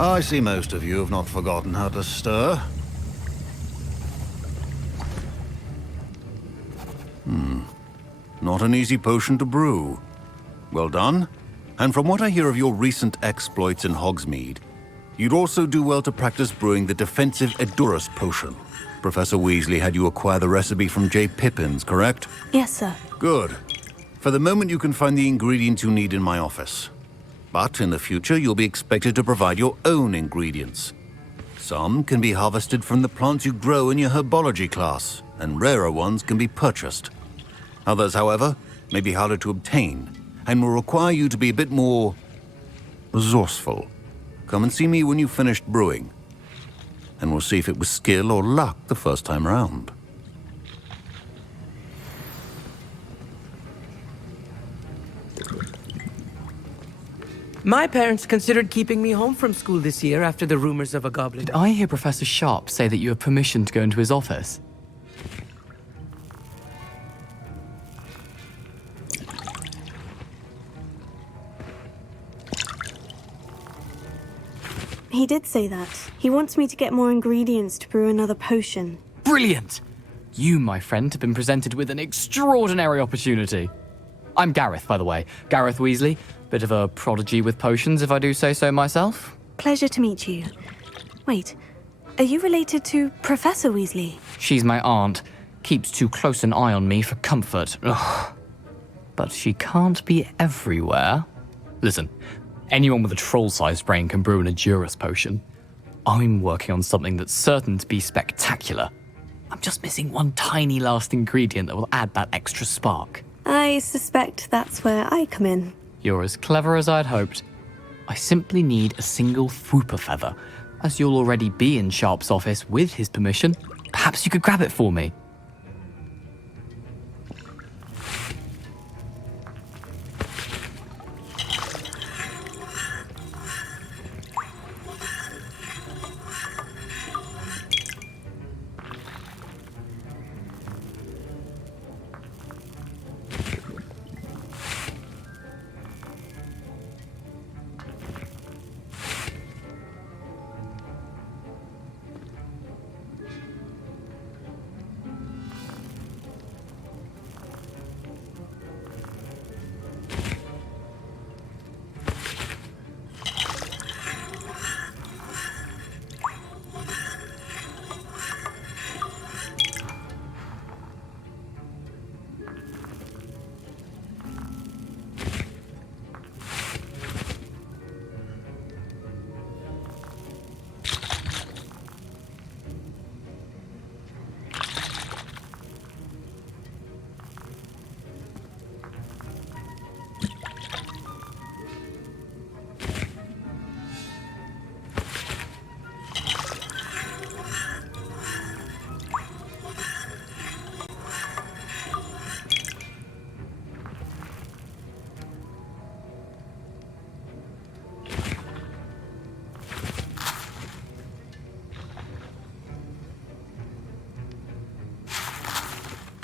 I see most of you have not forgotten how to stir. Not an easy potion to brew. Well done. And from what I hear of your recent exploits in Hogsmeade, you'd also do well to practice brewing the defensive Edurus potion. Professor Weasley had you acquire the recipe from J. Pippin's, correct? Yes, sir. Good. For the moment, you can find the ingredients you need in my office. But in the future, you'll be expected to provide your own ingredients. Some can be harvested from the plants you grow in your herbology class, and rarer ones can be purchased. Others, however, may be harder to obtain, and will require you to be a bit more resourceful. Come and see me when you've finished brewing, and we'll see if it was skill or luck the first time round. My parents considered keeping me home from school this year after the rumors of a goblin. Did I hear Professor Sharp say that you have permission to go into his office? He did say that. He wants me to get more ingredients to brew another potion. Brilliant! You, my friend, have been presented with an extraordinary opportunity. I'm Gareth, by the way. Gareth Weasley. Bit of a prodigy with potions, if I do say so myself. Pleasure to meet you. Wait, are you related to Professor Weasley? She's my aunt. Keeps too close an eye on me for comfort. Ugh. But she can't be everywhere. Listen, anyone with a troll-sized brain can brew an Edurus potion. I'm working on something that's certain to be spectacular. I'm just missing one tiny last ingredient that will add that extra spark. I suspect that's where I come in. You're as clever as I'd hoped. I simply need a single Fwooper feather. As you'll already be in Sharp's office with his permission, perhaps you could grab it for me.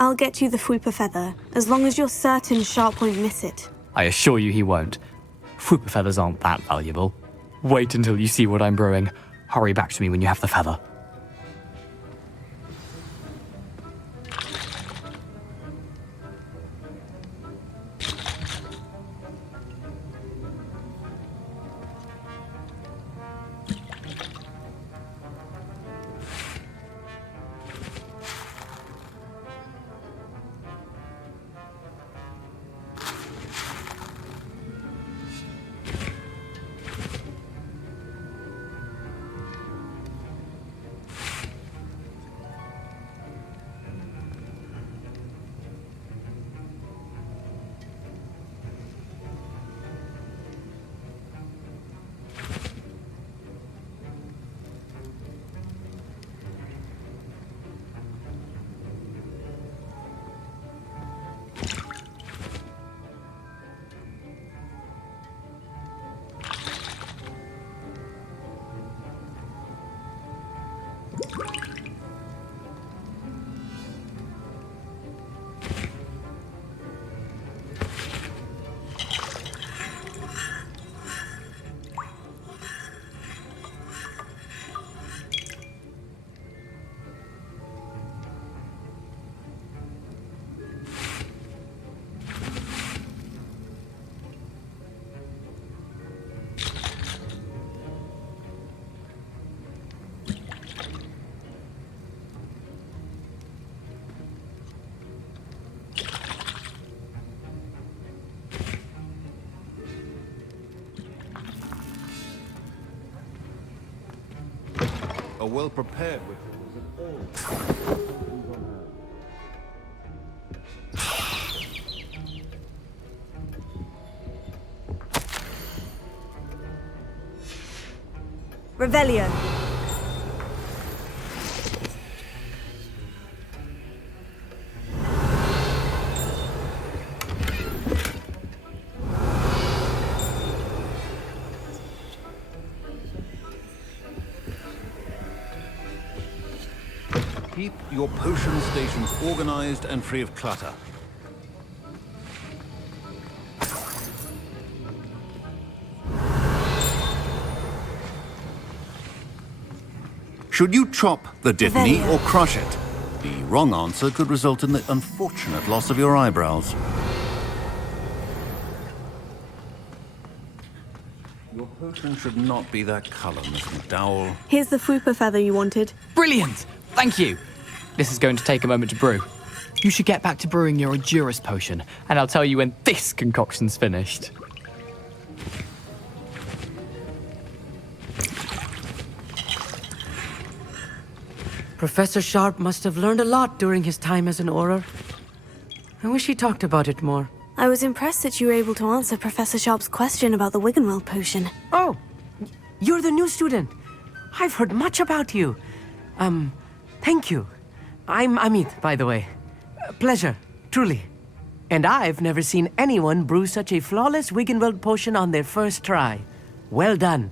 I'll get you the Fwooper feather, as long as you're certain Sharp won't miss it. I assure you he won't. Fwooper feathers aren't that valuable. Wait until you see what I'm brewing. Hurry back to me when you have the feather. A well-prepared ritual is at all. Revelio. Keep your potion stations organized and free of clutter. Should you chop the dittany or crush it? The wrong answer could result in the unfortunate loss of your eyebrows. Your potion should not be that color, Miss McDowell. Here's the Fwooper feather you wanted. Brilliant! Thank you! This is going to take a moment to brew. You should get back to brewing your Endurus potion, and I'll tell you when this concoction's finished. Professor Sharp must have learned a lot during his time as an Auror. I wish he talked about it more. I was impressed that you were able to answer Professor Sharp's question about the Wiggenweld potion. Oh, you're the new student. I've heard much about you. Thank you. I'm Amit, by the way. Pleasure, truly. And I've never seen anyone brew such a flawless Wiggenweld potion on their first try. Well done.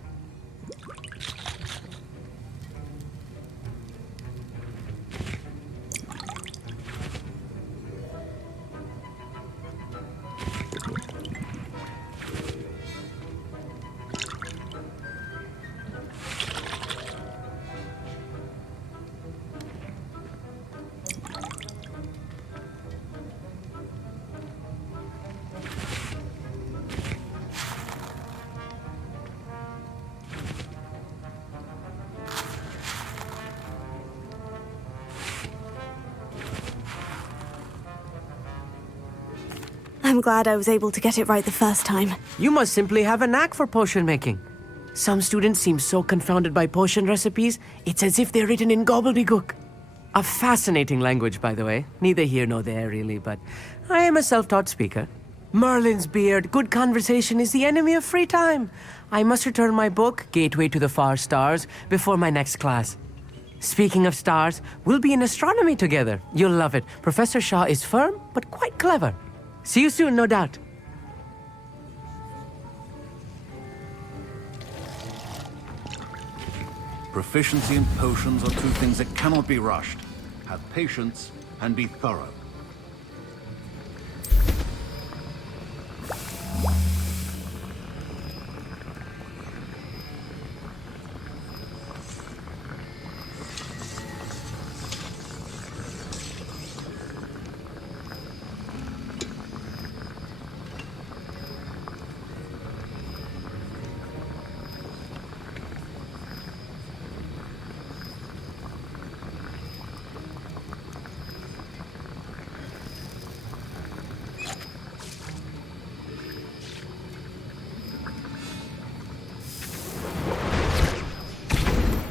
I'm glad I was able to get it right the first time. You must simply have a knack for potion making. Some students seem so confounded by potion recipes, it's as if they're written in gobbledygook. A fascinating language, by the way. Neither here nor there, really, but I am a self-taught speaker. Merlin's beard, good conversation is the enemy of free time. I must return my book, Gateway to the Far Stars, before my next class. Speaking of stars, we'll be in astronomy together. You'll love it. Professor Shaw is firm, but quite clever. See you soon, no doubt. Proficiency in potions are two things that cannot be rushed. Have patience and be thorough.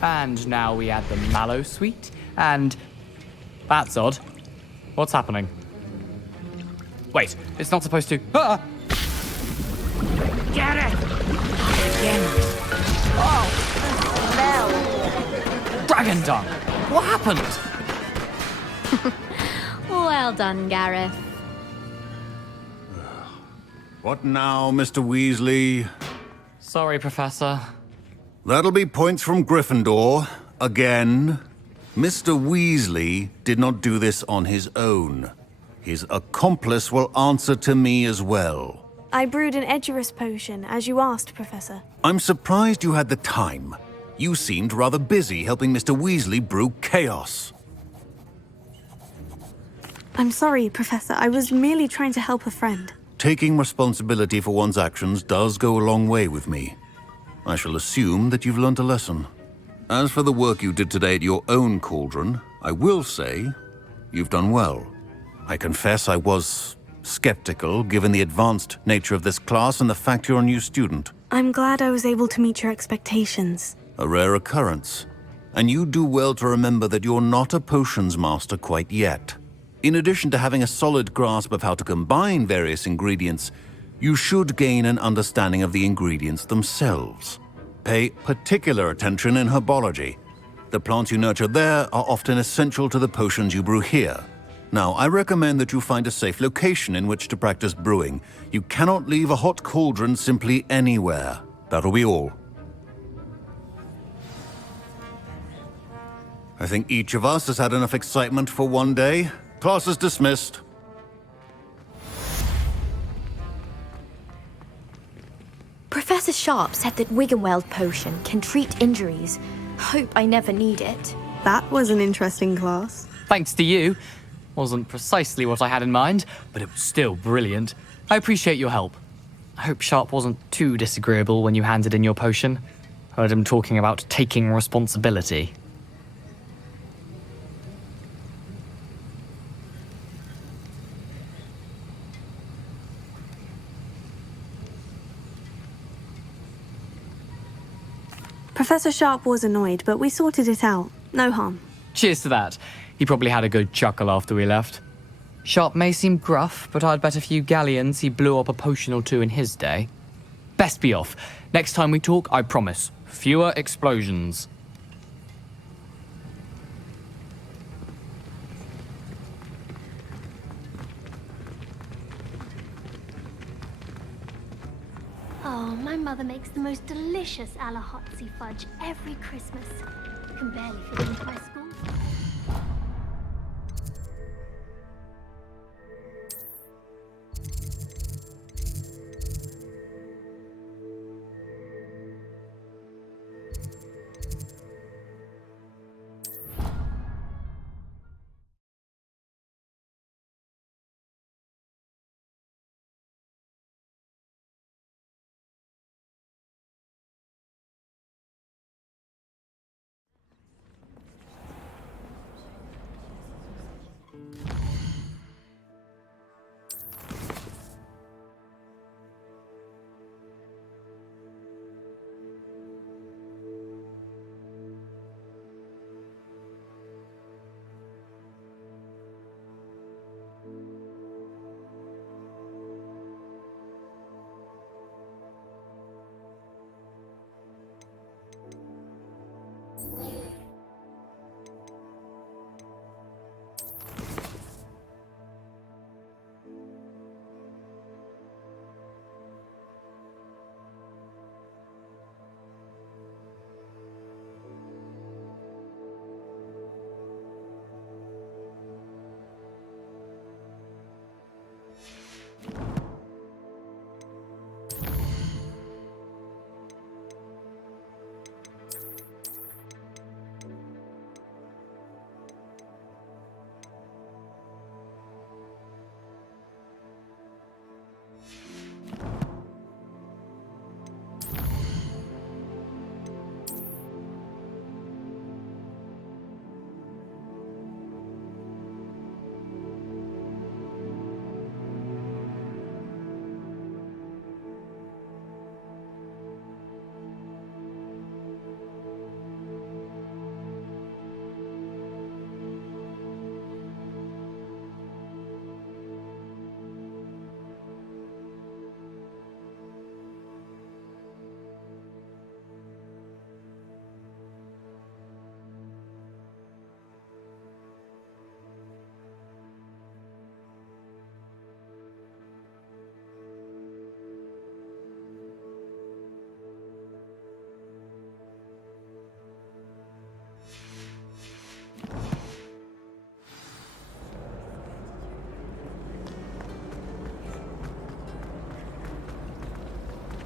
And now we add the mallow sweet, and... That's odd. What's happening? Wait, it's not supposed to... Ah! Get it! Again. Oh, the smell! Dragon dung! What happened? Well done, Gareth. What now, Mr. Weasley? Sorry, Professor. That'll be points from Gryffindor. Again. Mr. Weasley did not do this on his own. His accomplice will answer to me as well. I brewed an Edurus potion, as you asked, Professor. I'm surprised you had the time. You seemed rather busy helping Mr. Weasley brew chaos. I'm sorry, Professor. I was merely trying to help a friend. Taking responsibility for one's actions does go a long way with me. I shall assume that you've learnt a lesson. As for the work you did today at your own cauldron, I will say you've done well. I confess I was skeptical, given the advanced nature of this class and the fact you're a new student. I'm glad I was able to meet your expectations. A rare occurrence. And you do well to remember that you're not a potions master quite yet. In addition to having a solid grasp of how to combine various ingredients, you should gain an understanding of the ingredients themselves. Pay particular attention in herbology. The plants you nurture there are often essential to the potions you brew here. Now, I recommend that you find a safe location in which to practice brewing. You cannot leave a hot cauldron simply anywhere. That'll be all. I think each of us has had enough excitement for one day. Class is dismissed. Professor Sharp said that Wiggenweld potion can treat injuries. Hope I never need it. That was an interesting class. Thanks to you. Wasn't precisely what I had in mind, but it was still brilliant. I appreciate your help. I hope Sharp wasn't too disagreeable when you handed in your potion. Heard him talking about taking responsibility. Professor Sharp was annoyed, but we sorted it out. No harm. Cheers to that. He probably had a good chuckle after we left. Sharp may seem gruff, but I'd bet a few galleons he blew up a potion or two in his day. Best be off. Next time we talk, I promise. Fewer explosions. Oh, my mother makes the most delicious Alahotzi fudge every Christmas. Can barely fit into my school.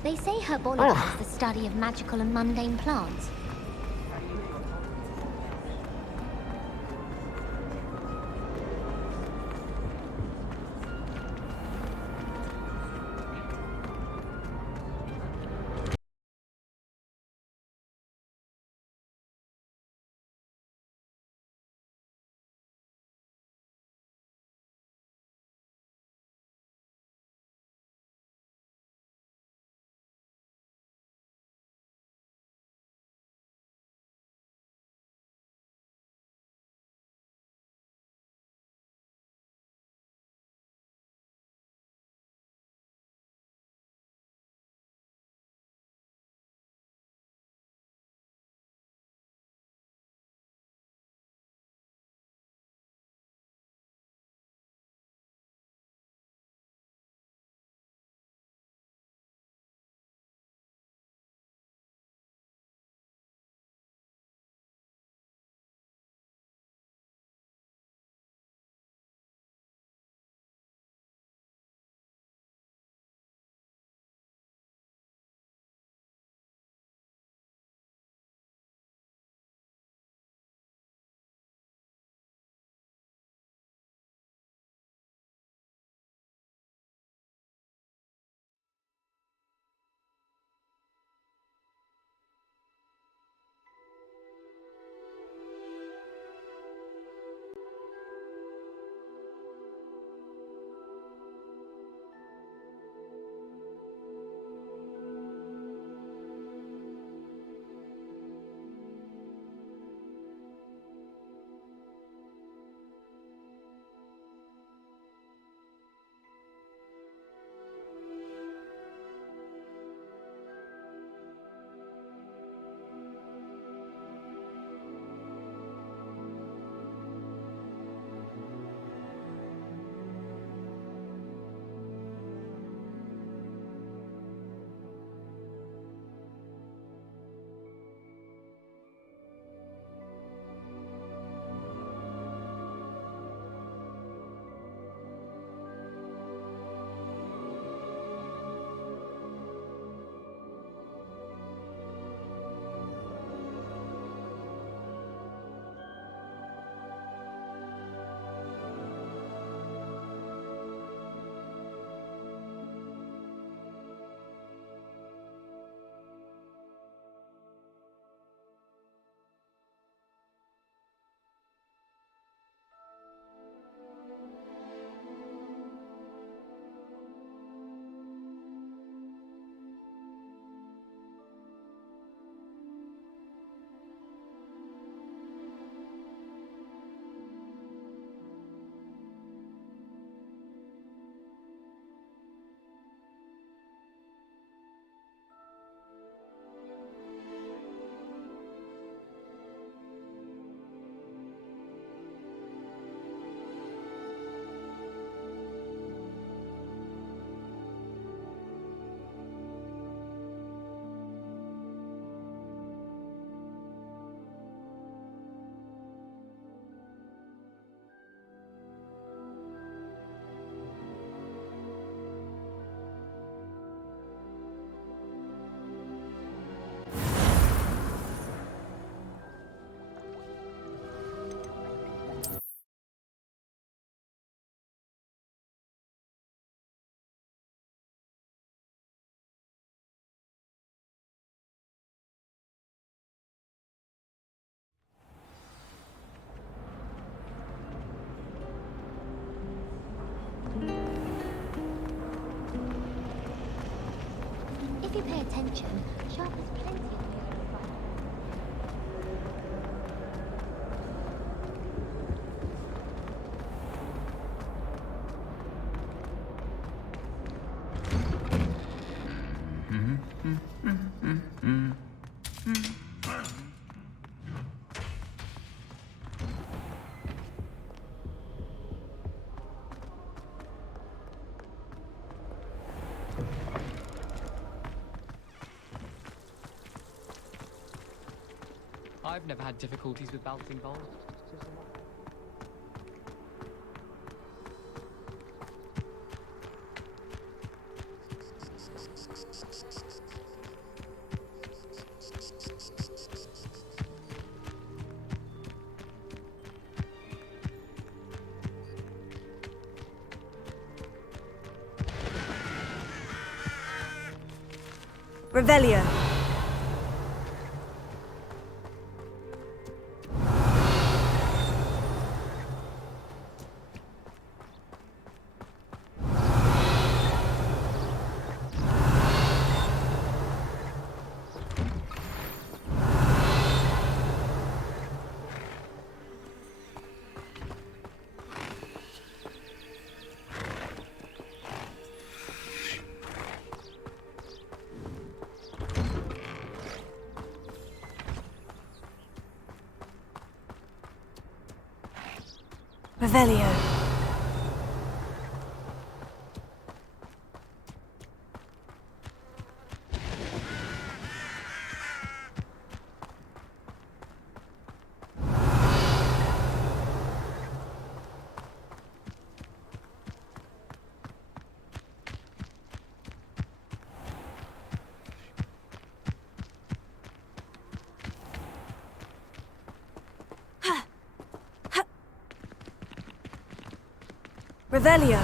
They say herbology is the study of magical and mundane plants. If you pay attention, Sharp has plenty of music to write. I've never had difficulties with bouncing balls. Revelio. Revelio. Revelio.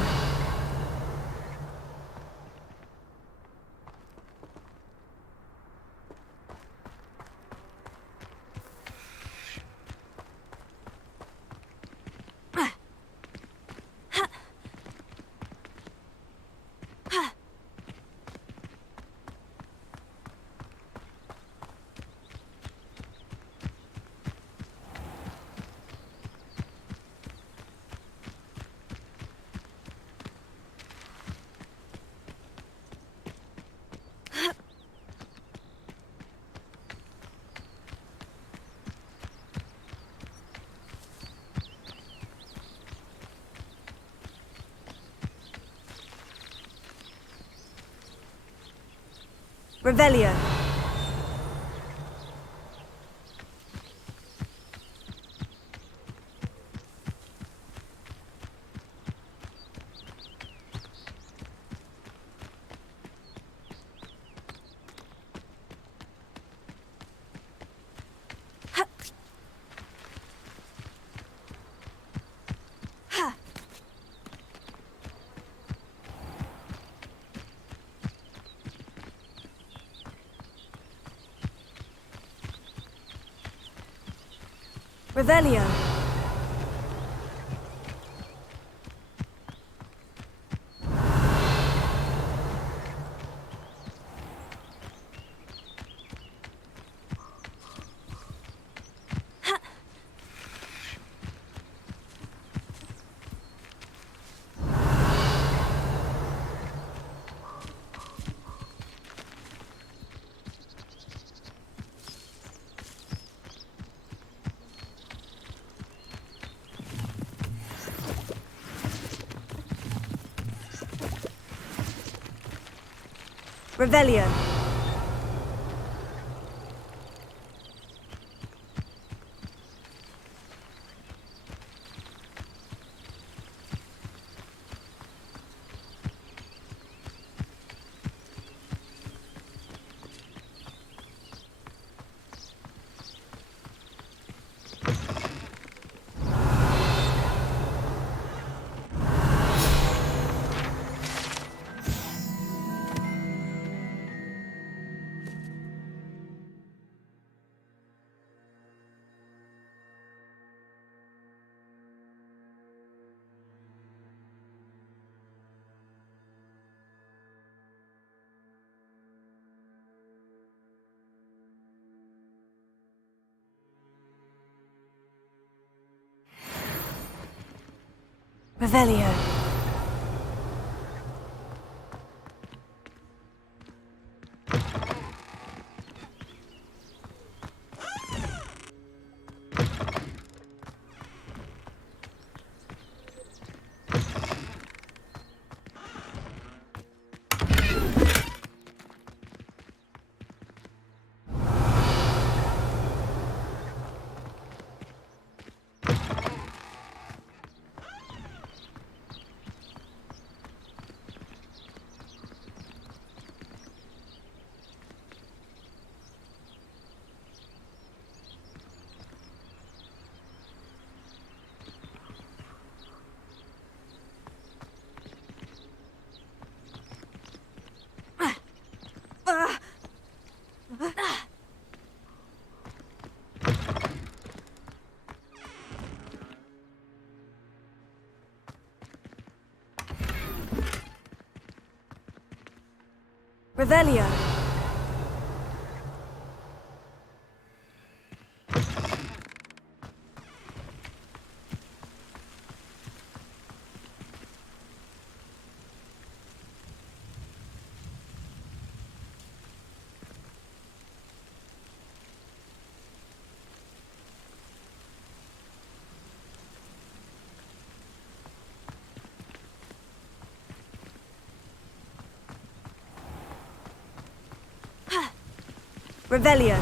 Revelio. Revelio. Revelio. Revelio. Revelio. Revelio.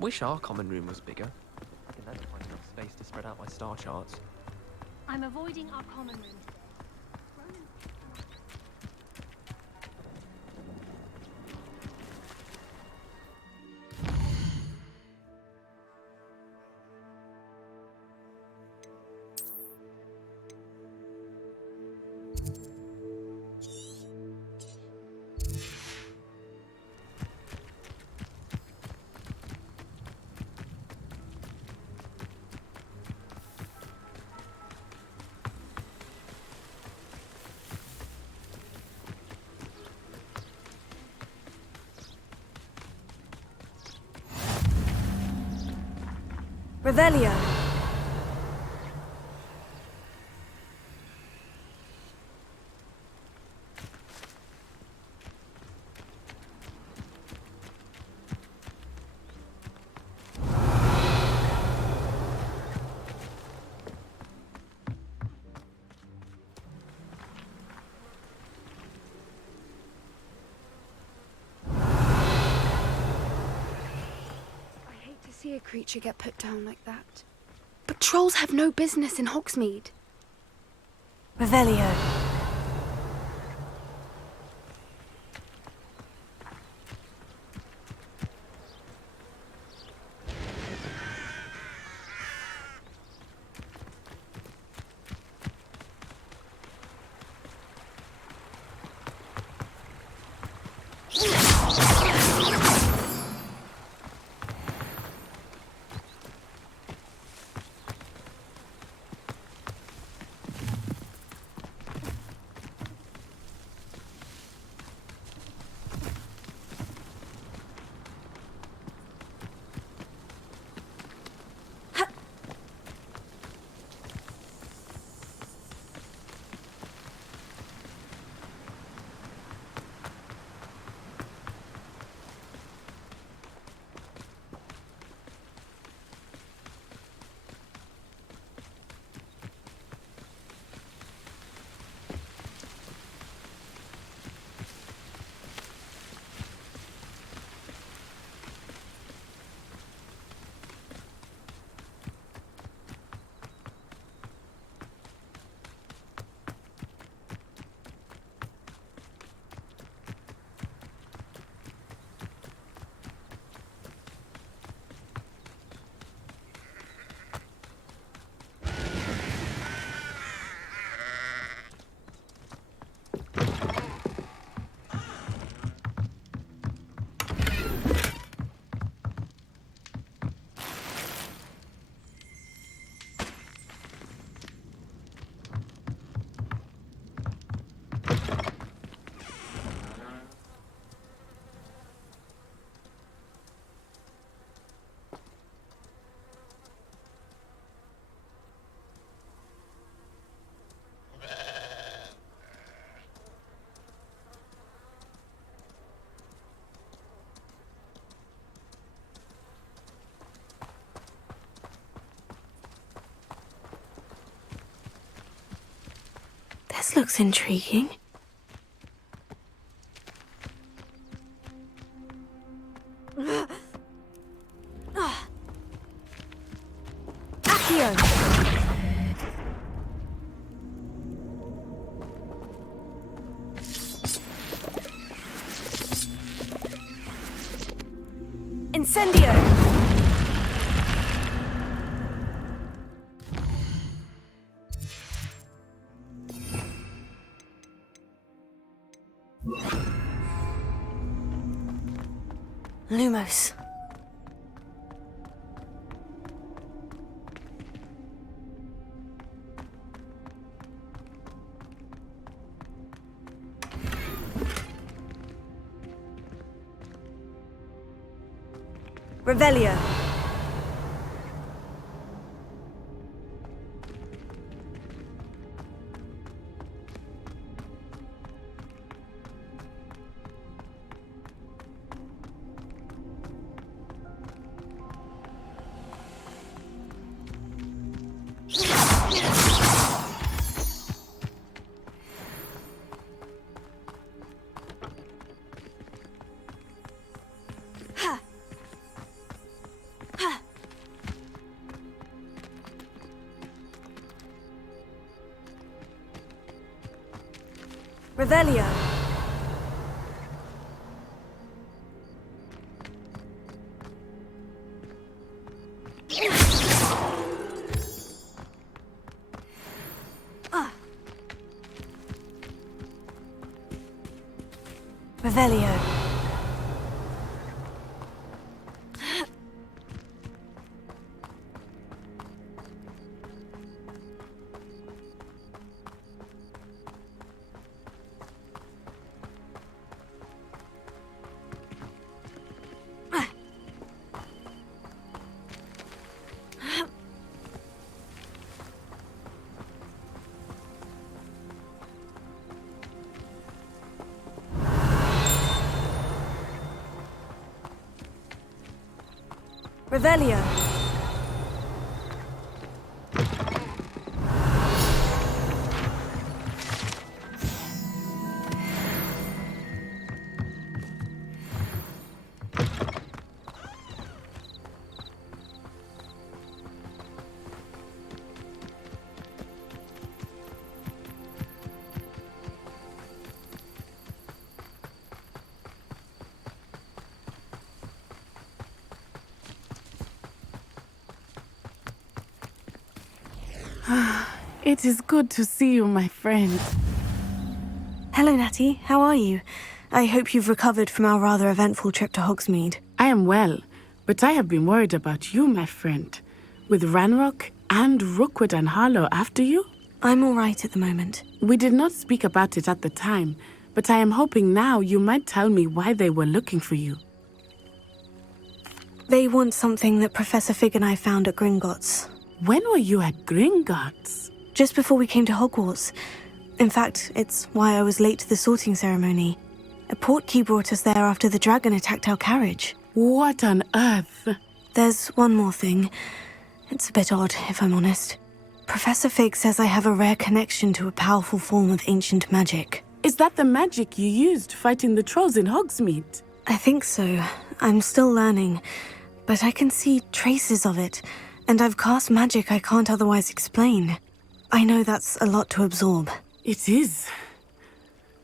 Wish our common room was bigger. I can never find enough space to spread out my star charts. I'm avoiding our common room. Revelio. See a creature get put down like that. But trolls have no business in Hogsmeade. Revelio. This looks intriguing. Accio! Incendio! Lumos. Revelio. Revelio. Revelio. Revelio. It is good to see you, my friend. Hello, Natty. How are you? I hope you've recovered from our rather eventful trip to Hogsmeade. I am well, but I have been worried about you, my friend. With Ranrock and Rookwood and Harlow after you? I'm all right at the moment. We did not speak about it at the time, but I am hoping now you might tell me why they were looking for you. They want something that Professor Fig and I found at Gringotts. When were you at Gringotts? Just before we came to Hogwarts. In fact, it's why I was late to the sorting ceremony. A portkey brought us there after the dragon attacked our carriage. What on earth? There's one more thing. It's a bit odd, if I'm honest. Professor Fig says I have a rare connection to a powerful form of ancient magic. Is that the magic you used fighting the trolls in Hogsmeade? I think so. I'm still learning, but I can see traces of it, and I've cast magic I can't otherwise explain. I know that's a lot to absorb. It is.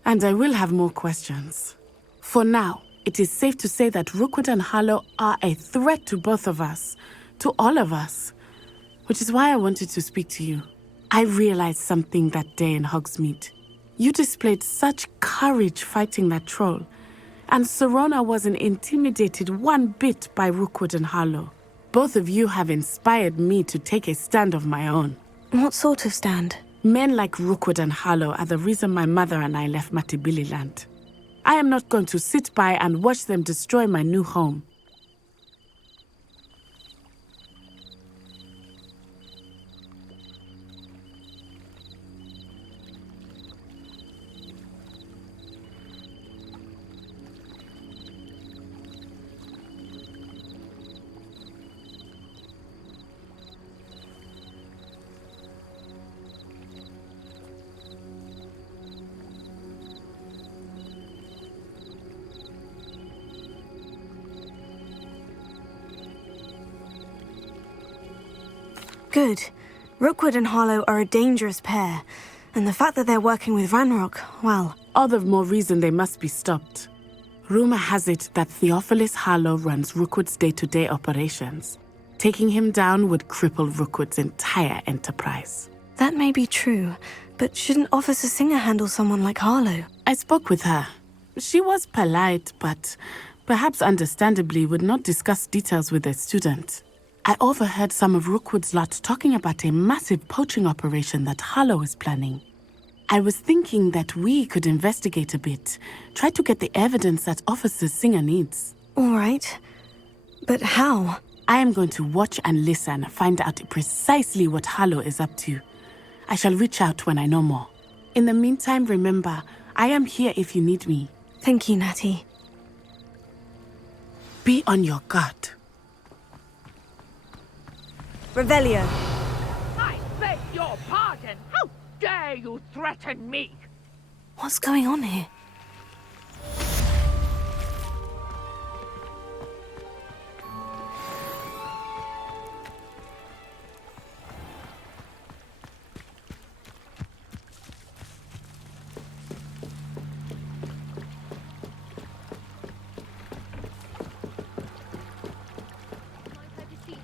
And I will have more questions. For now, it is safe to say that Rookwood and Harlow are a threat to both of us, to all of us, which is why I wanted to speak to you. I realized something that day in Hogsmeade. You displayed such courage fighting that troll, and Serona wasn't intimidated one bit by Rookwood and Harlow. Both of you have inspired me to take a stand of my own. What sort of stand? Men like Rookwood and Harlow are the reason my mother and I left Matabeleland. I am not going to sit by and watch them destroy my new home. Good. Rookwood and Harlow are a dangerous pair, and the fact that they're working with Ranrock, well... All the more reason they must be stopped. Rumor has it that Theophilus Harlow runs Rookwood's day-to-day operations. Taking him down would cripple Rookwood's entire enterprise. That may be true, but shouldn't Officer Singer handle someone like Harlow? I spoke with her. She was polite, but perhaps understandably would not discuss details with a student. I overheard some of Rookwood's lot talking about a massive poaching operation that Harlow is planning. I was thinking that we could investigate a bit, try to get the evidence that Officer Singer needs. All right. But how? I am going to watch and listen, find out precisely what Harlow is up to. I shall reach out when I know more. In the meantime, remember, I am here if you need me. Thank you, Natty. Be on your guard. Revelio. I beg your pardon. How dare you threaten me? What's going on here?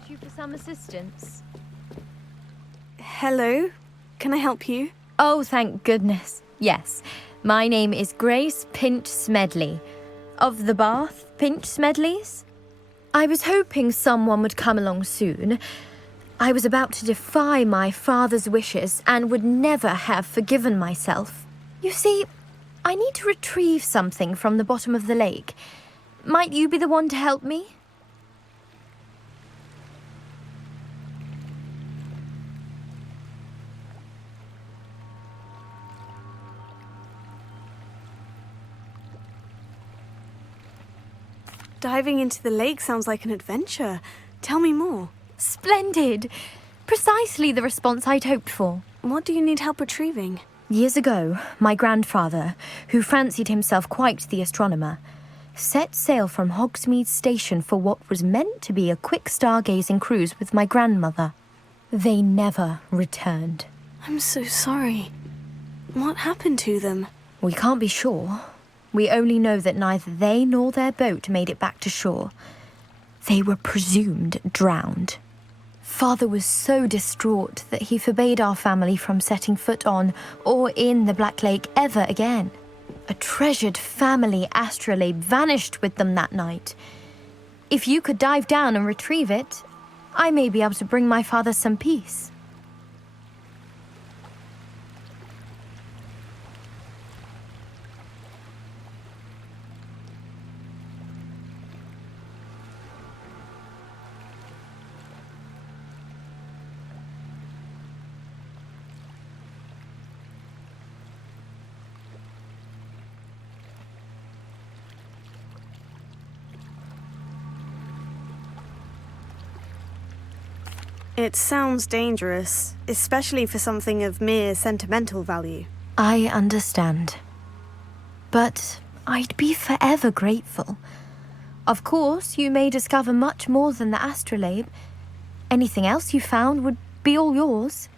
You for some assistance? Hello? Can I help you? Oh, thank goodness. Yes. My name is Grace Pinch Smedley. Of the Bath Pinch Smedleys? I was hoping someone would come along soon. I was about to defy my father's wishes and would never have forgiven myself. You see, I need to retrieve something from the bottom of the lake. Might you be the one to help me? Diving into the lake sounds like an adventure. Tell me more. Splendid! Precisely the response I'd hoped for. What do you need help retrieving? Years ago, my grandfather, who fancied himself quite the astronomer, set sail from Hogsmeade Station for what was meant to be a quick stargazing cruise with my grandmother. They never returned. I'm so sorry. What happened to them? We can't be sure. We only know that neither they nor their boat made it back to shore. They were presumed drowned. Father was so distraught that he forbade our family from setting foot on or in the Black Lake ever again. A treasured family astrolabe vanished with them that night. If you could dive down and retrieve it, I may be able to bring my father some peace. It sounds dangerous, especially for something of mere sentimental value. I understand. But I'd be forever grateful. Of course, you may discover much more than the astrolabe. Anything else you found would be all yours.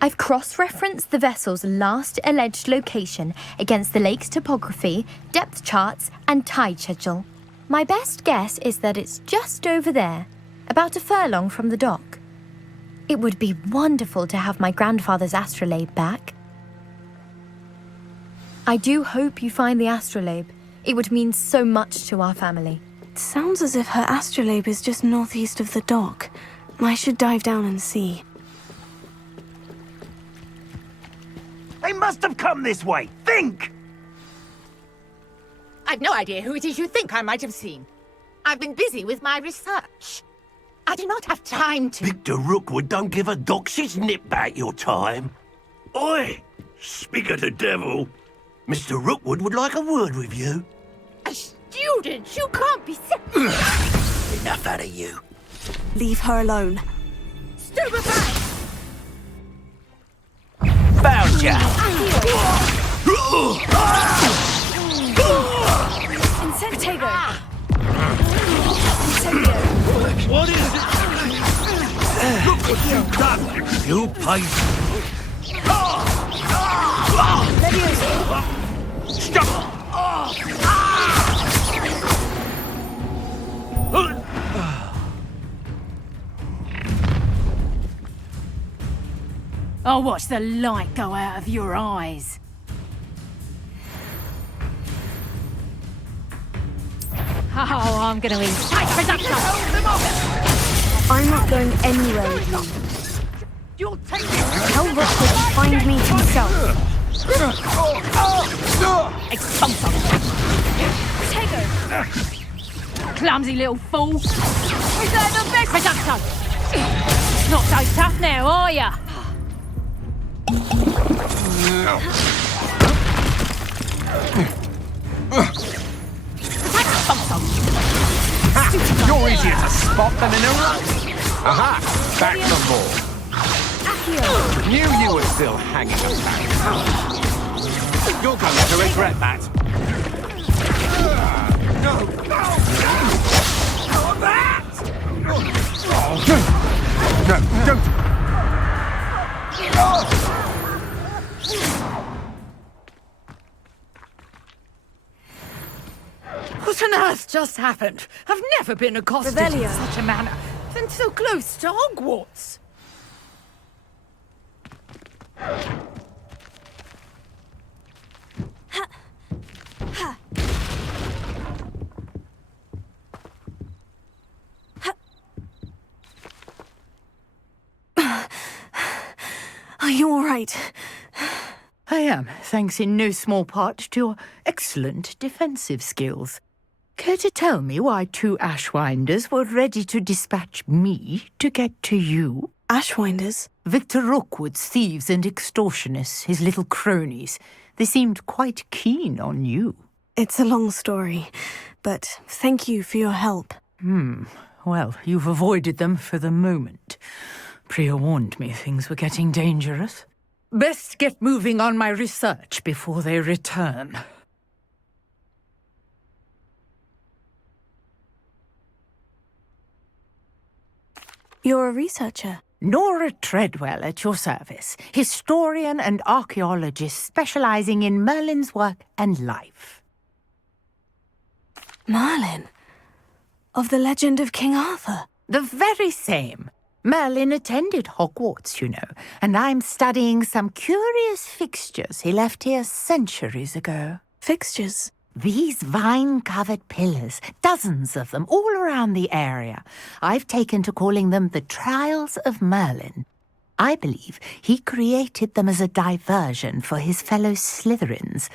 I've cross-referenced the vessel's last alleged location against the lake's topography, depth charts, and tide schedule. My best guess is that it's just over there, about a furlong from the dock. It would be wonderful to have my grandfather's astrolabe back. I do hope you find the astrolabe. It would mean so much to our family. It sounds as if her astrolabe is just northeast of the dock. I should dive down and see. They must have come this way. Think! I've no idea who it is you think I might have seen. I've been busy with my research. I do not have time to... Victor Rookwood don't give a doxy's nip back your time. Oi! Speak of the devil. Mr. Rookwood would like a word with you. A student? You can't be... Enough out of you. Leave her alone. Stupefy! Found ya! Insectago! Incendio! What is it? What you done? You paid. Stop! I'll watch the light go out of your eyes. Oh, I'm gonna eat. I'm not going anywhere with you. You'll take Tell Rookwood to find me himself. Expulso! Take her! Clumsy little fool! Is that the best Reducto? Not so tough now, are ya? You're easier to spot than in a rush. Aha! Back from board. Knew you were still hanging about. You're going to regret that. No! No, don't! What on earth just happened? I've never been accosted Revelio. in such a manner. And so close to Hogwarts. Are you all right? I am, thanks in no small part to your excellent defensive skills. Care to tell me why 2 Ashwinders were ready to dispatch me to get to you? Ashwinders? Victor Rookwood's thieves and extortionists, his little cronies. They seemed quite keen on you. It's a long story, but thank you for your help. Well, you've avoided them for the moment. Priya warned me things were getting dangerous. Best get moving on my research before they return. You're a researcher? Nora Treadwell at your service, historian and archaeologist specializing in Merlin's work and life. Merlin? Of the legend of King Arthur? The very same. Merlin attended Hogwarts, you know, and I'm studying some curious fixtures he left here centuries ago. Fixtures? These vine-covered pillars, dozens of them, all around the area. I've taken to calling them the Trials of Merlin. I believe he created them as a diversion for his fellow Slytherins.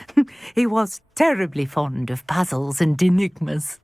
He was terribly fond of puzzles and enigmas.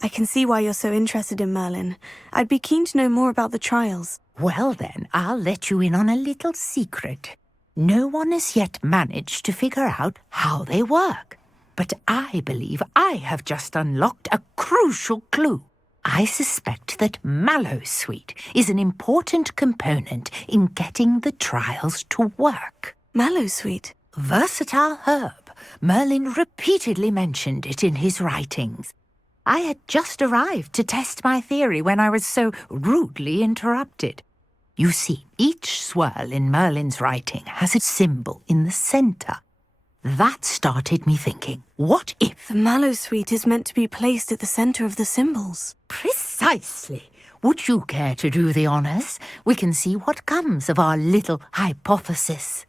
I can see why you're so interested in Merlin. I'd be keen to know more about the trials. Well then, I'll let you in on a little secret. No one has yet managed to figure out how they work. But I believe I have just unlocked a crucial clue. I suspect that Mallowsweet is an important component in getting the trials to work. Mallowsweet? Versatile herb. Merlin repeatedly mentioned it in his writings. I had just arrived to test my theory when I was so rudely interrupted. You see, each swirl in Merlin's writing has a symbol in the center. that started me thinking, what if... The mallow sweet is meant to be placed at the center of the symbols. Precisely. Would you care to do the honors? We can see what comes of our little hypothesis.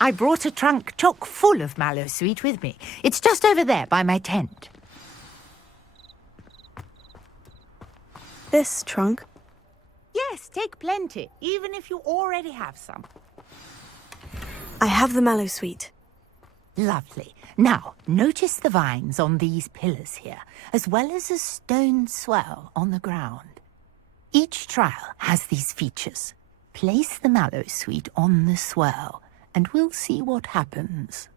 I brought a trunk chock full of mallow sweet with me. It's just over there by my tent. This trunk? Yes, take plenty, even if you already have some. I have the mallow sweet. Lovely. Now, notice the vines on these pillars here, as well as a stone swell on the ground. Each trial has these features. Place the mallow sweet on the swell, and we'll see what happens.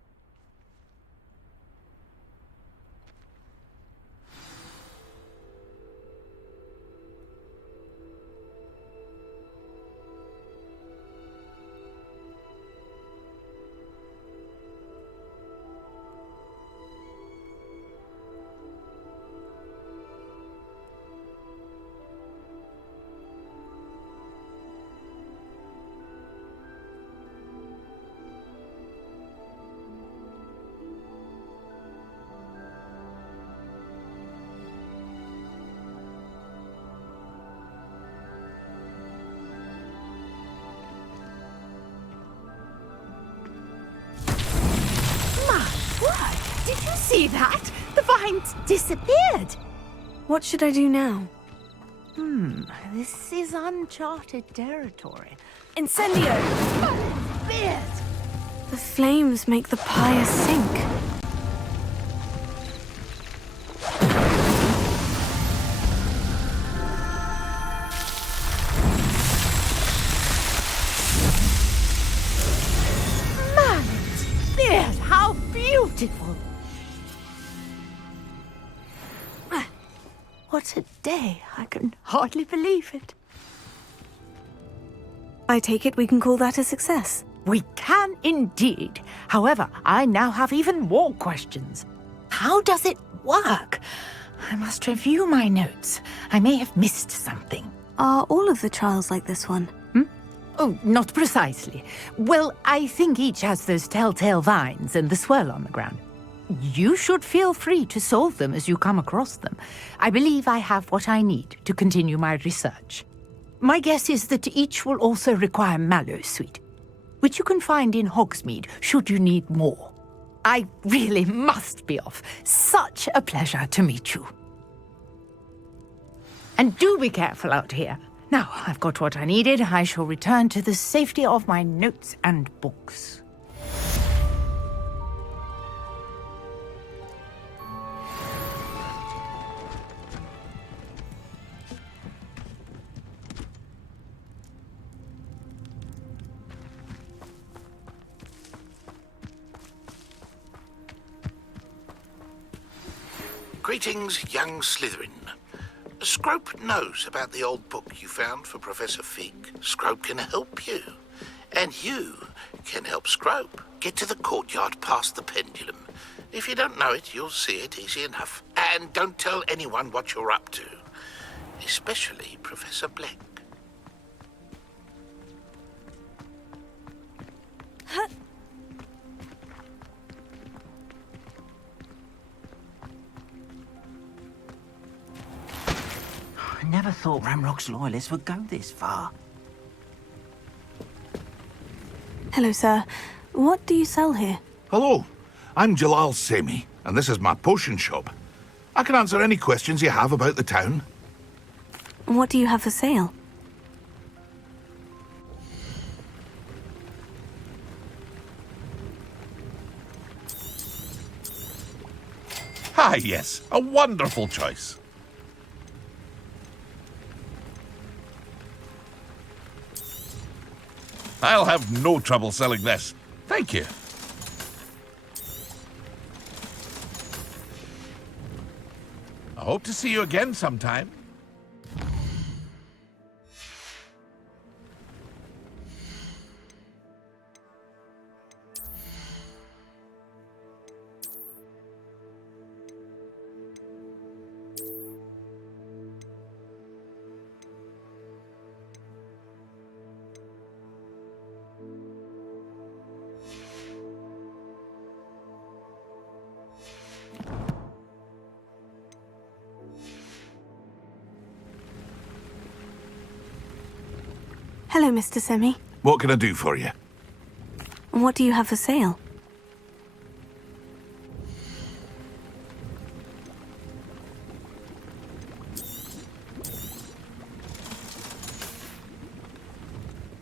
Did you see that? The vines disappeared. What should I do now? This is uncharted territory. Incendio! Beard! The flames make the pyre sink. Beard, how beautiful! What a day. I can hardly believe it. I take it we can call that a success. We can indeed. However, I now have even more questions. How does it work? I must review my notes. I may have missed something. Are all of the trials like this one? Oh, not precisely. Well, I think each has those telltale vines and the swirl on the ground. You should feel free to solve them as you come across them. I believe I have what I need to continue my research. My guess is that each will also require mallow sweet, which you can find in Hogsmeade should you need more. I really must be off. Such a pleasure to meet you. And do be careful out here. Now, I've got what I needed. I shall return to the safety of my notes and books. Greetings, young Slytherin. Scrope knows about the old book you found for Professor Fig. Scrope can help you. And you can help Scrope get to the courtyard past the pendulum. If you don't know it, you'll see it easy enough. And don't tell anyone what you're up to. Especially Professor Black. I never thought Ramrock's loyalists would go this far. Hello, sir. What do you sell here? Hello, I'm Jalal Semi, and this is my potion shop. I can answer any questions you have about the town. What do you have for sale? Ah, yes, a wonderful choice. I'll have no trouble selling this. Thank you. I hope to see you again sometime. Hello, Mr. Semi. What can I do for you? What do you have for sale?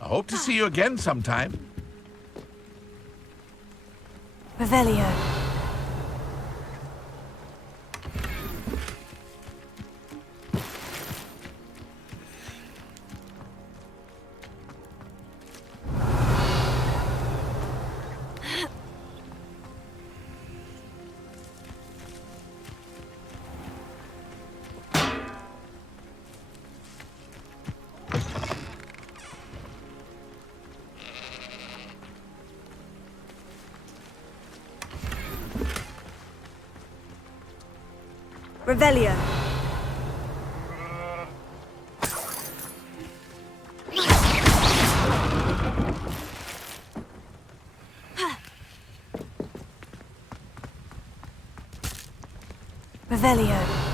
I hope to see you again sometime. Revelio. Revelio. Revelio.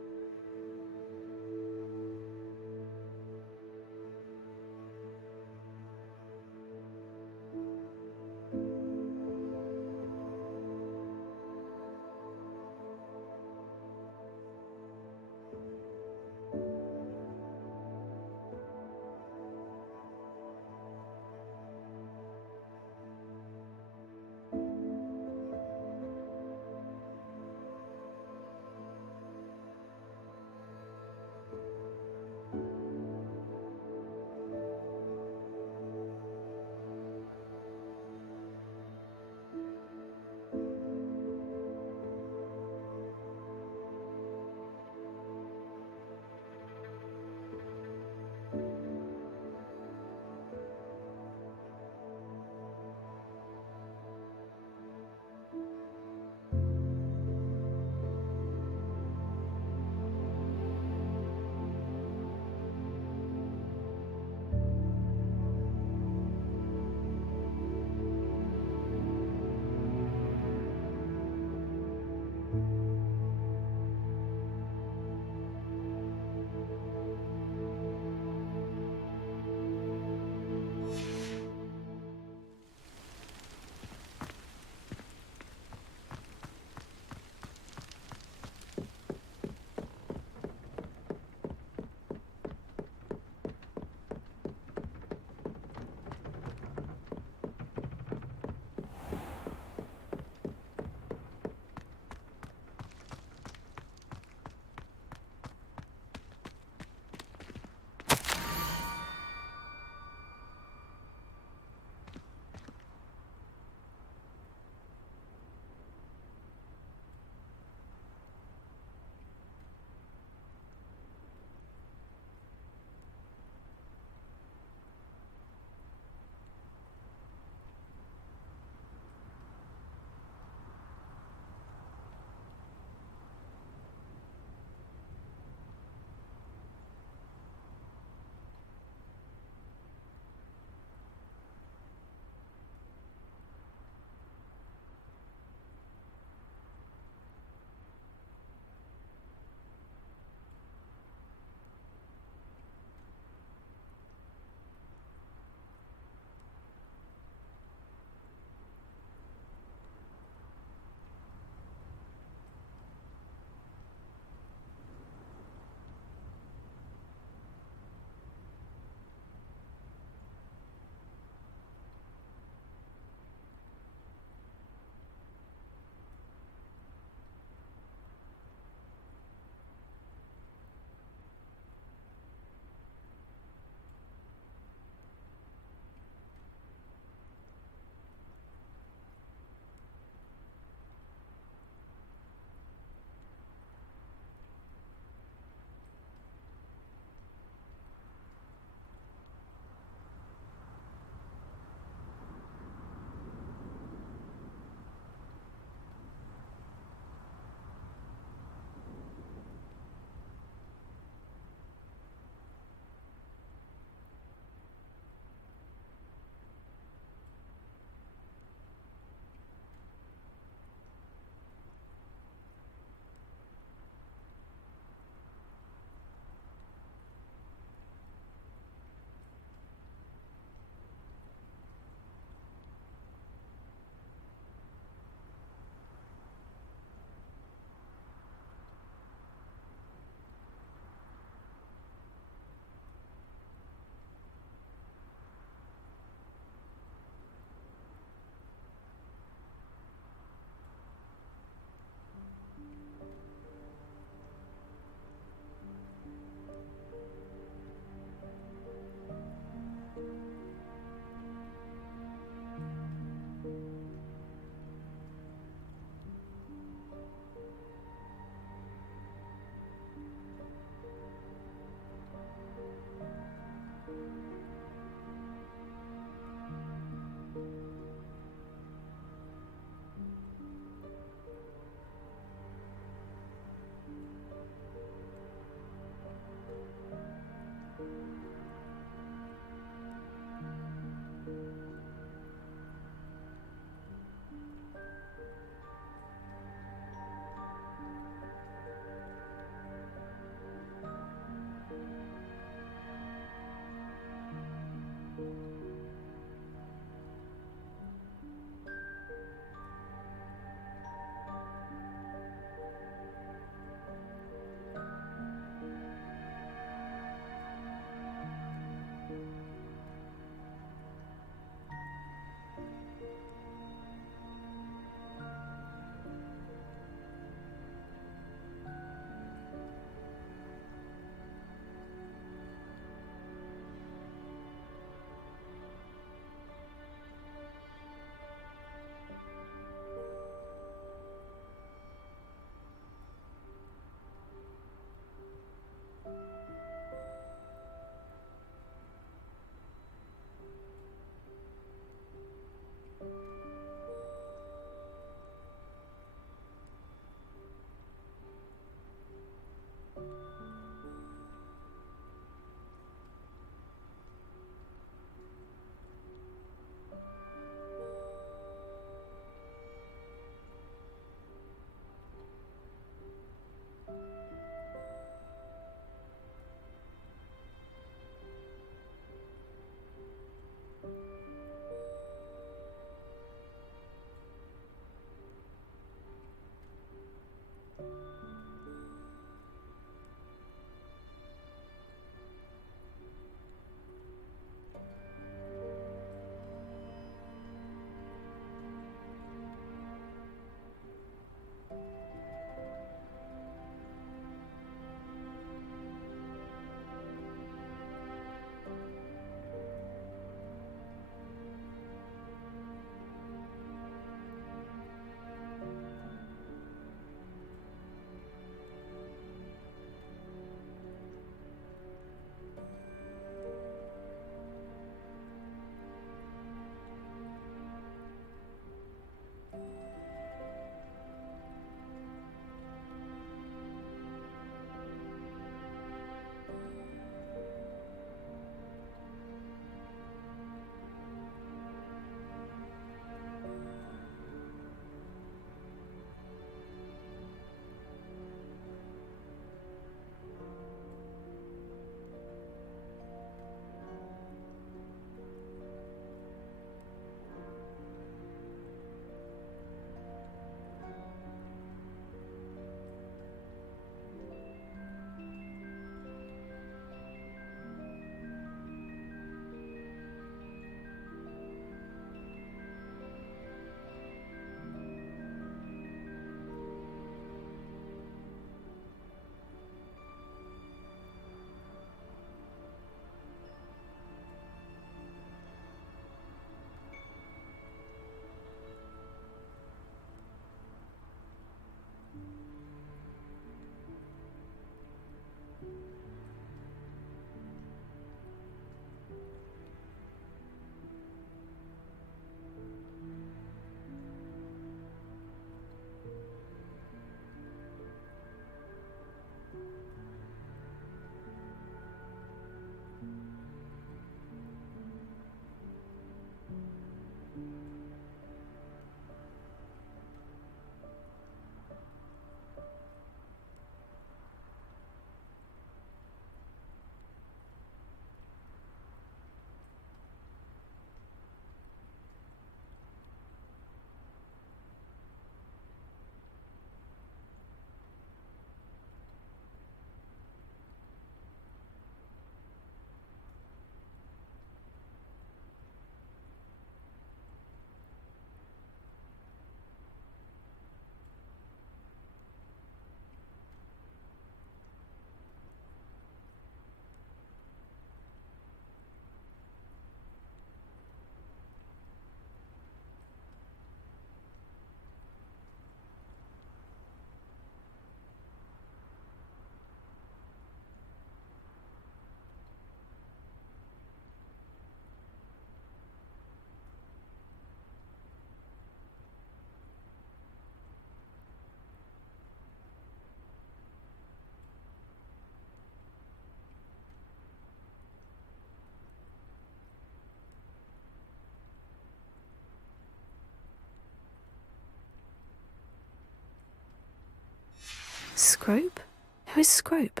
Scrope? Who is Scrope?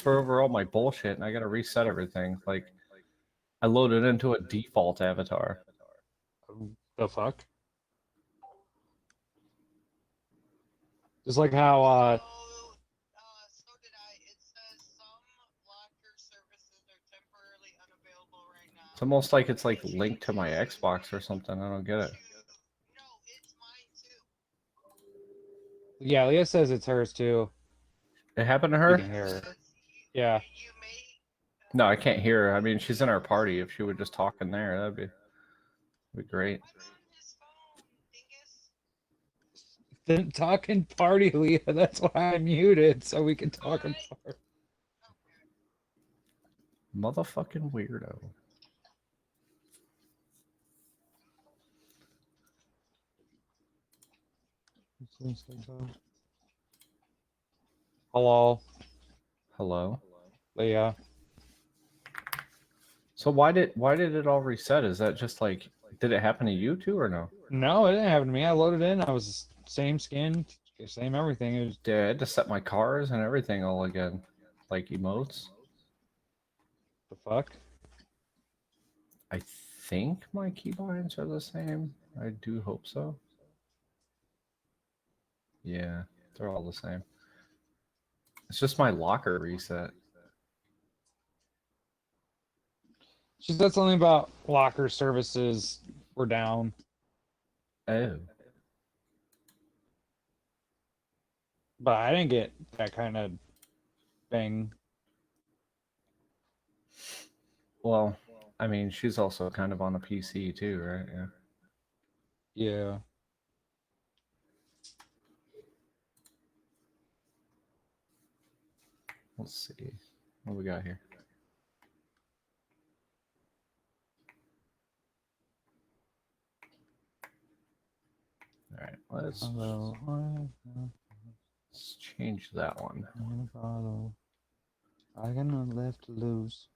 For over all my bullshit, and I gotta reset everything. Like, I loaded into a default avatar. The fuck? Just like how, It's almost like it's like linked to my Xbox or something. I don't get it. yeah, Leah says it's hers too. It happened to You her? can hear her. Yeah. No, I can't hear her. I mean, she's in our party. If she would just talk in there, that'd be great. Then talk in party, Leah. That's why I muted, so we can talk in party. Motherfucking weirdo. Hello. Hello. Leah. So why did it all reset? Is that just like, did it happen to you too or no? No, it didn't happen to me. I loaded in. I was same skin, same everything. It was. Dude, I had to set my cars and everything all again, like emotes. The fuck? I think my keybinds are the same. I do hope so. Yeah, they're all the same. It's just my locker reset. She said something about locker services were down. Oh. But I didn't get that kind of thing. Well, I mean, she's also kind of on a PC too, right? Yeah. Yeah. Let's see. What we got here? All right, let's change that one. I got left to lose.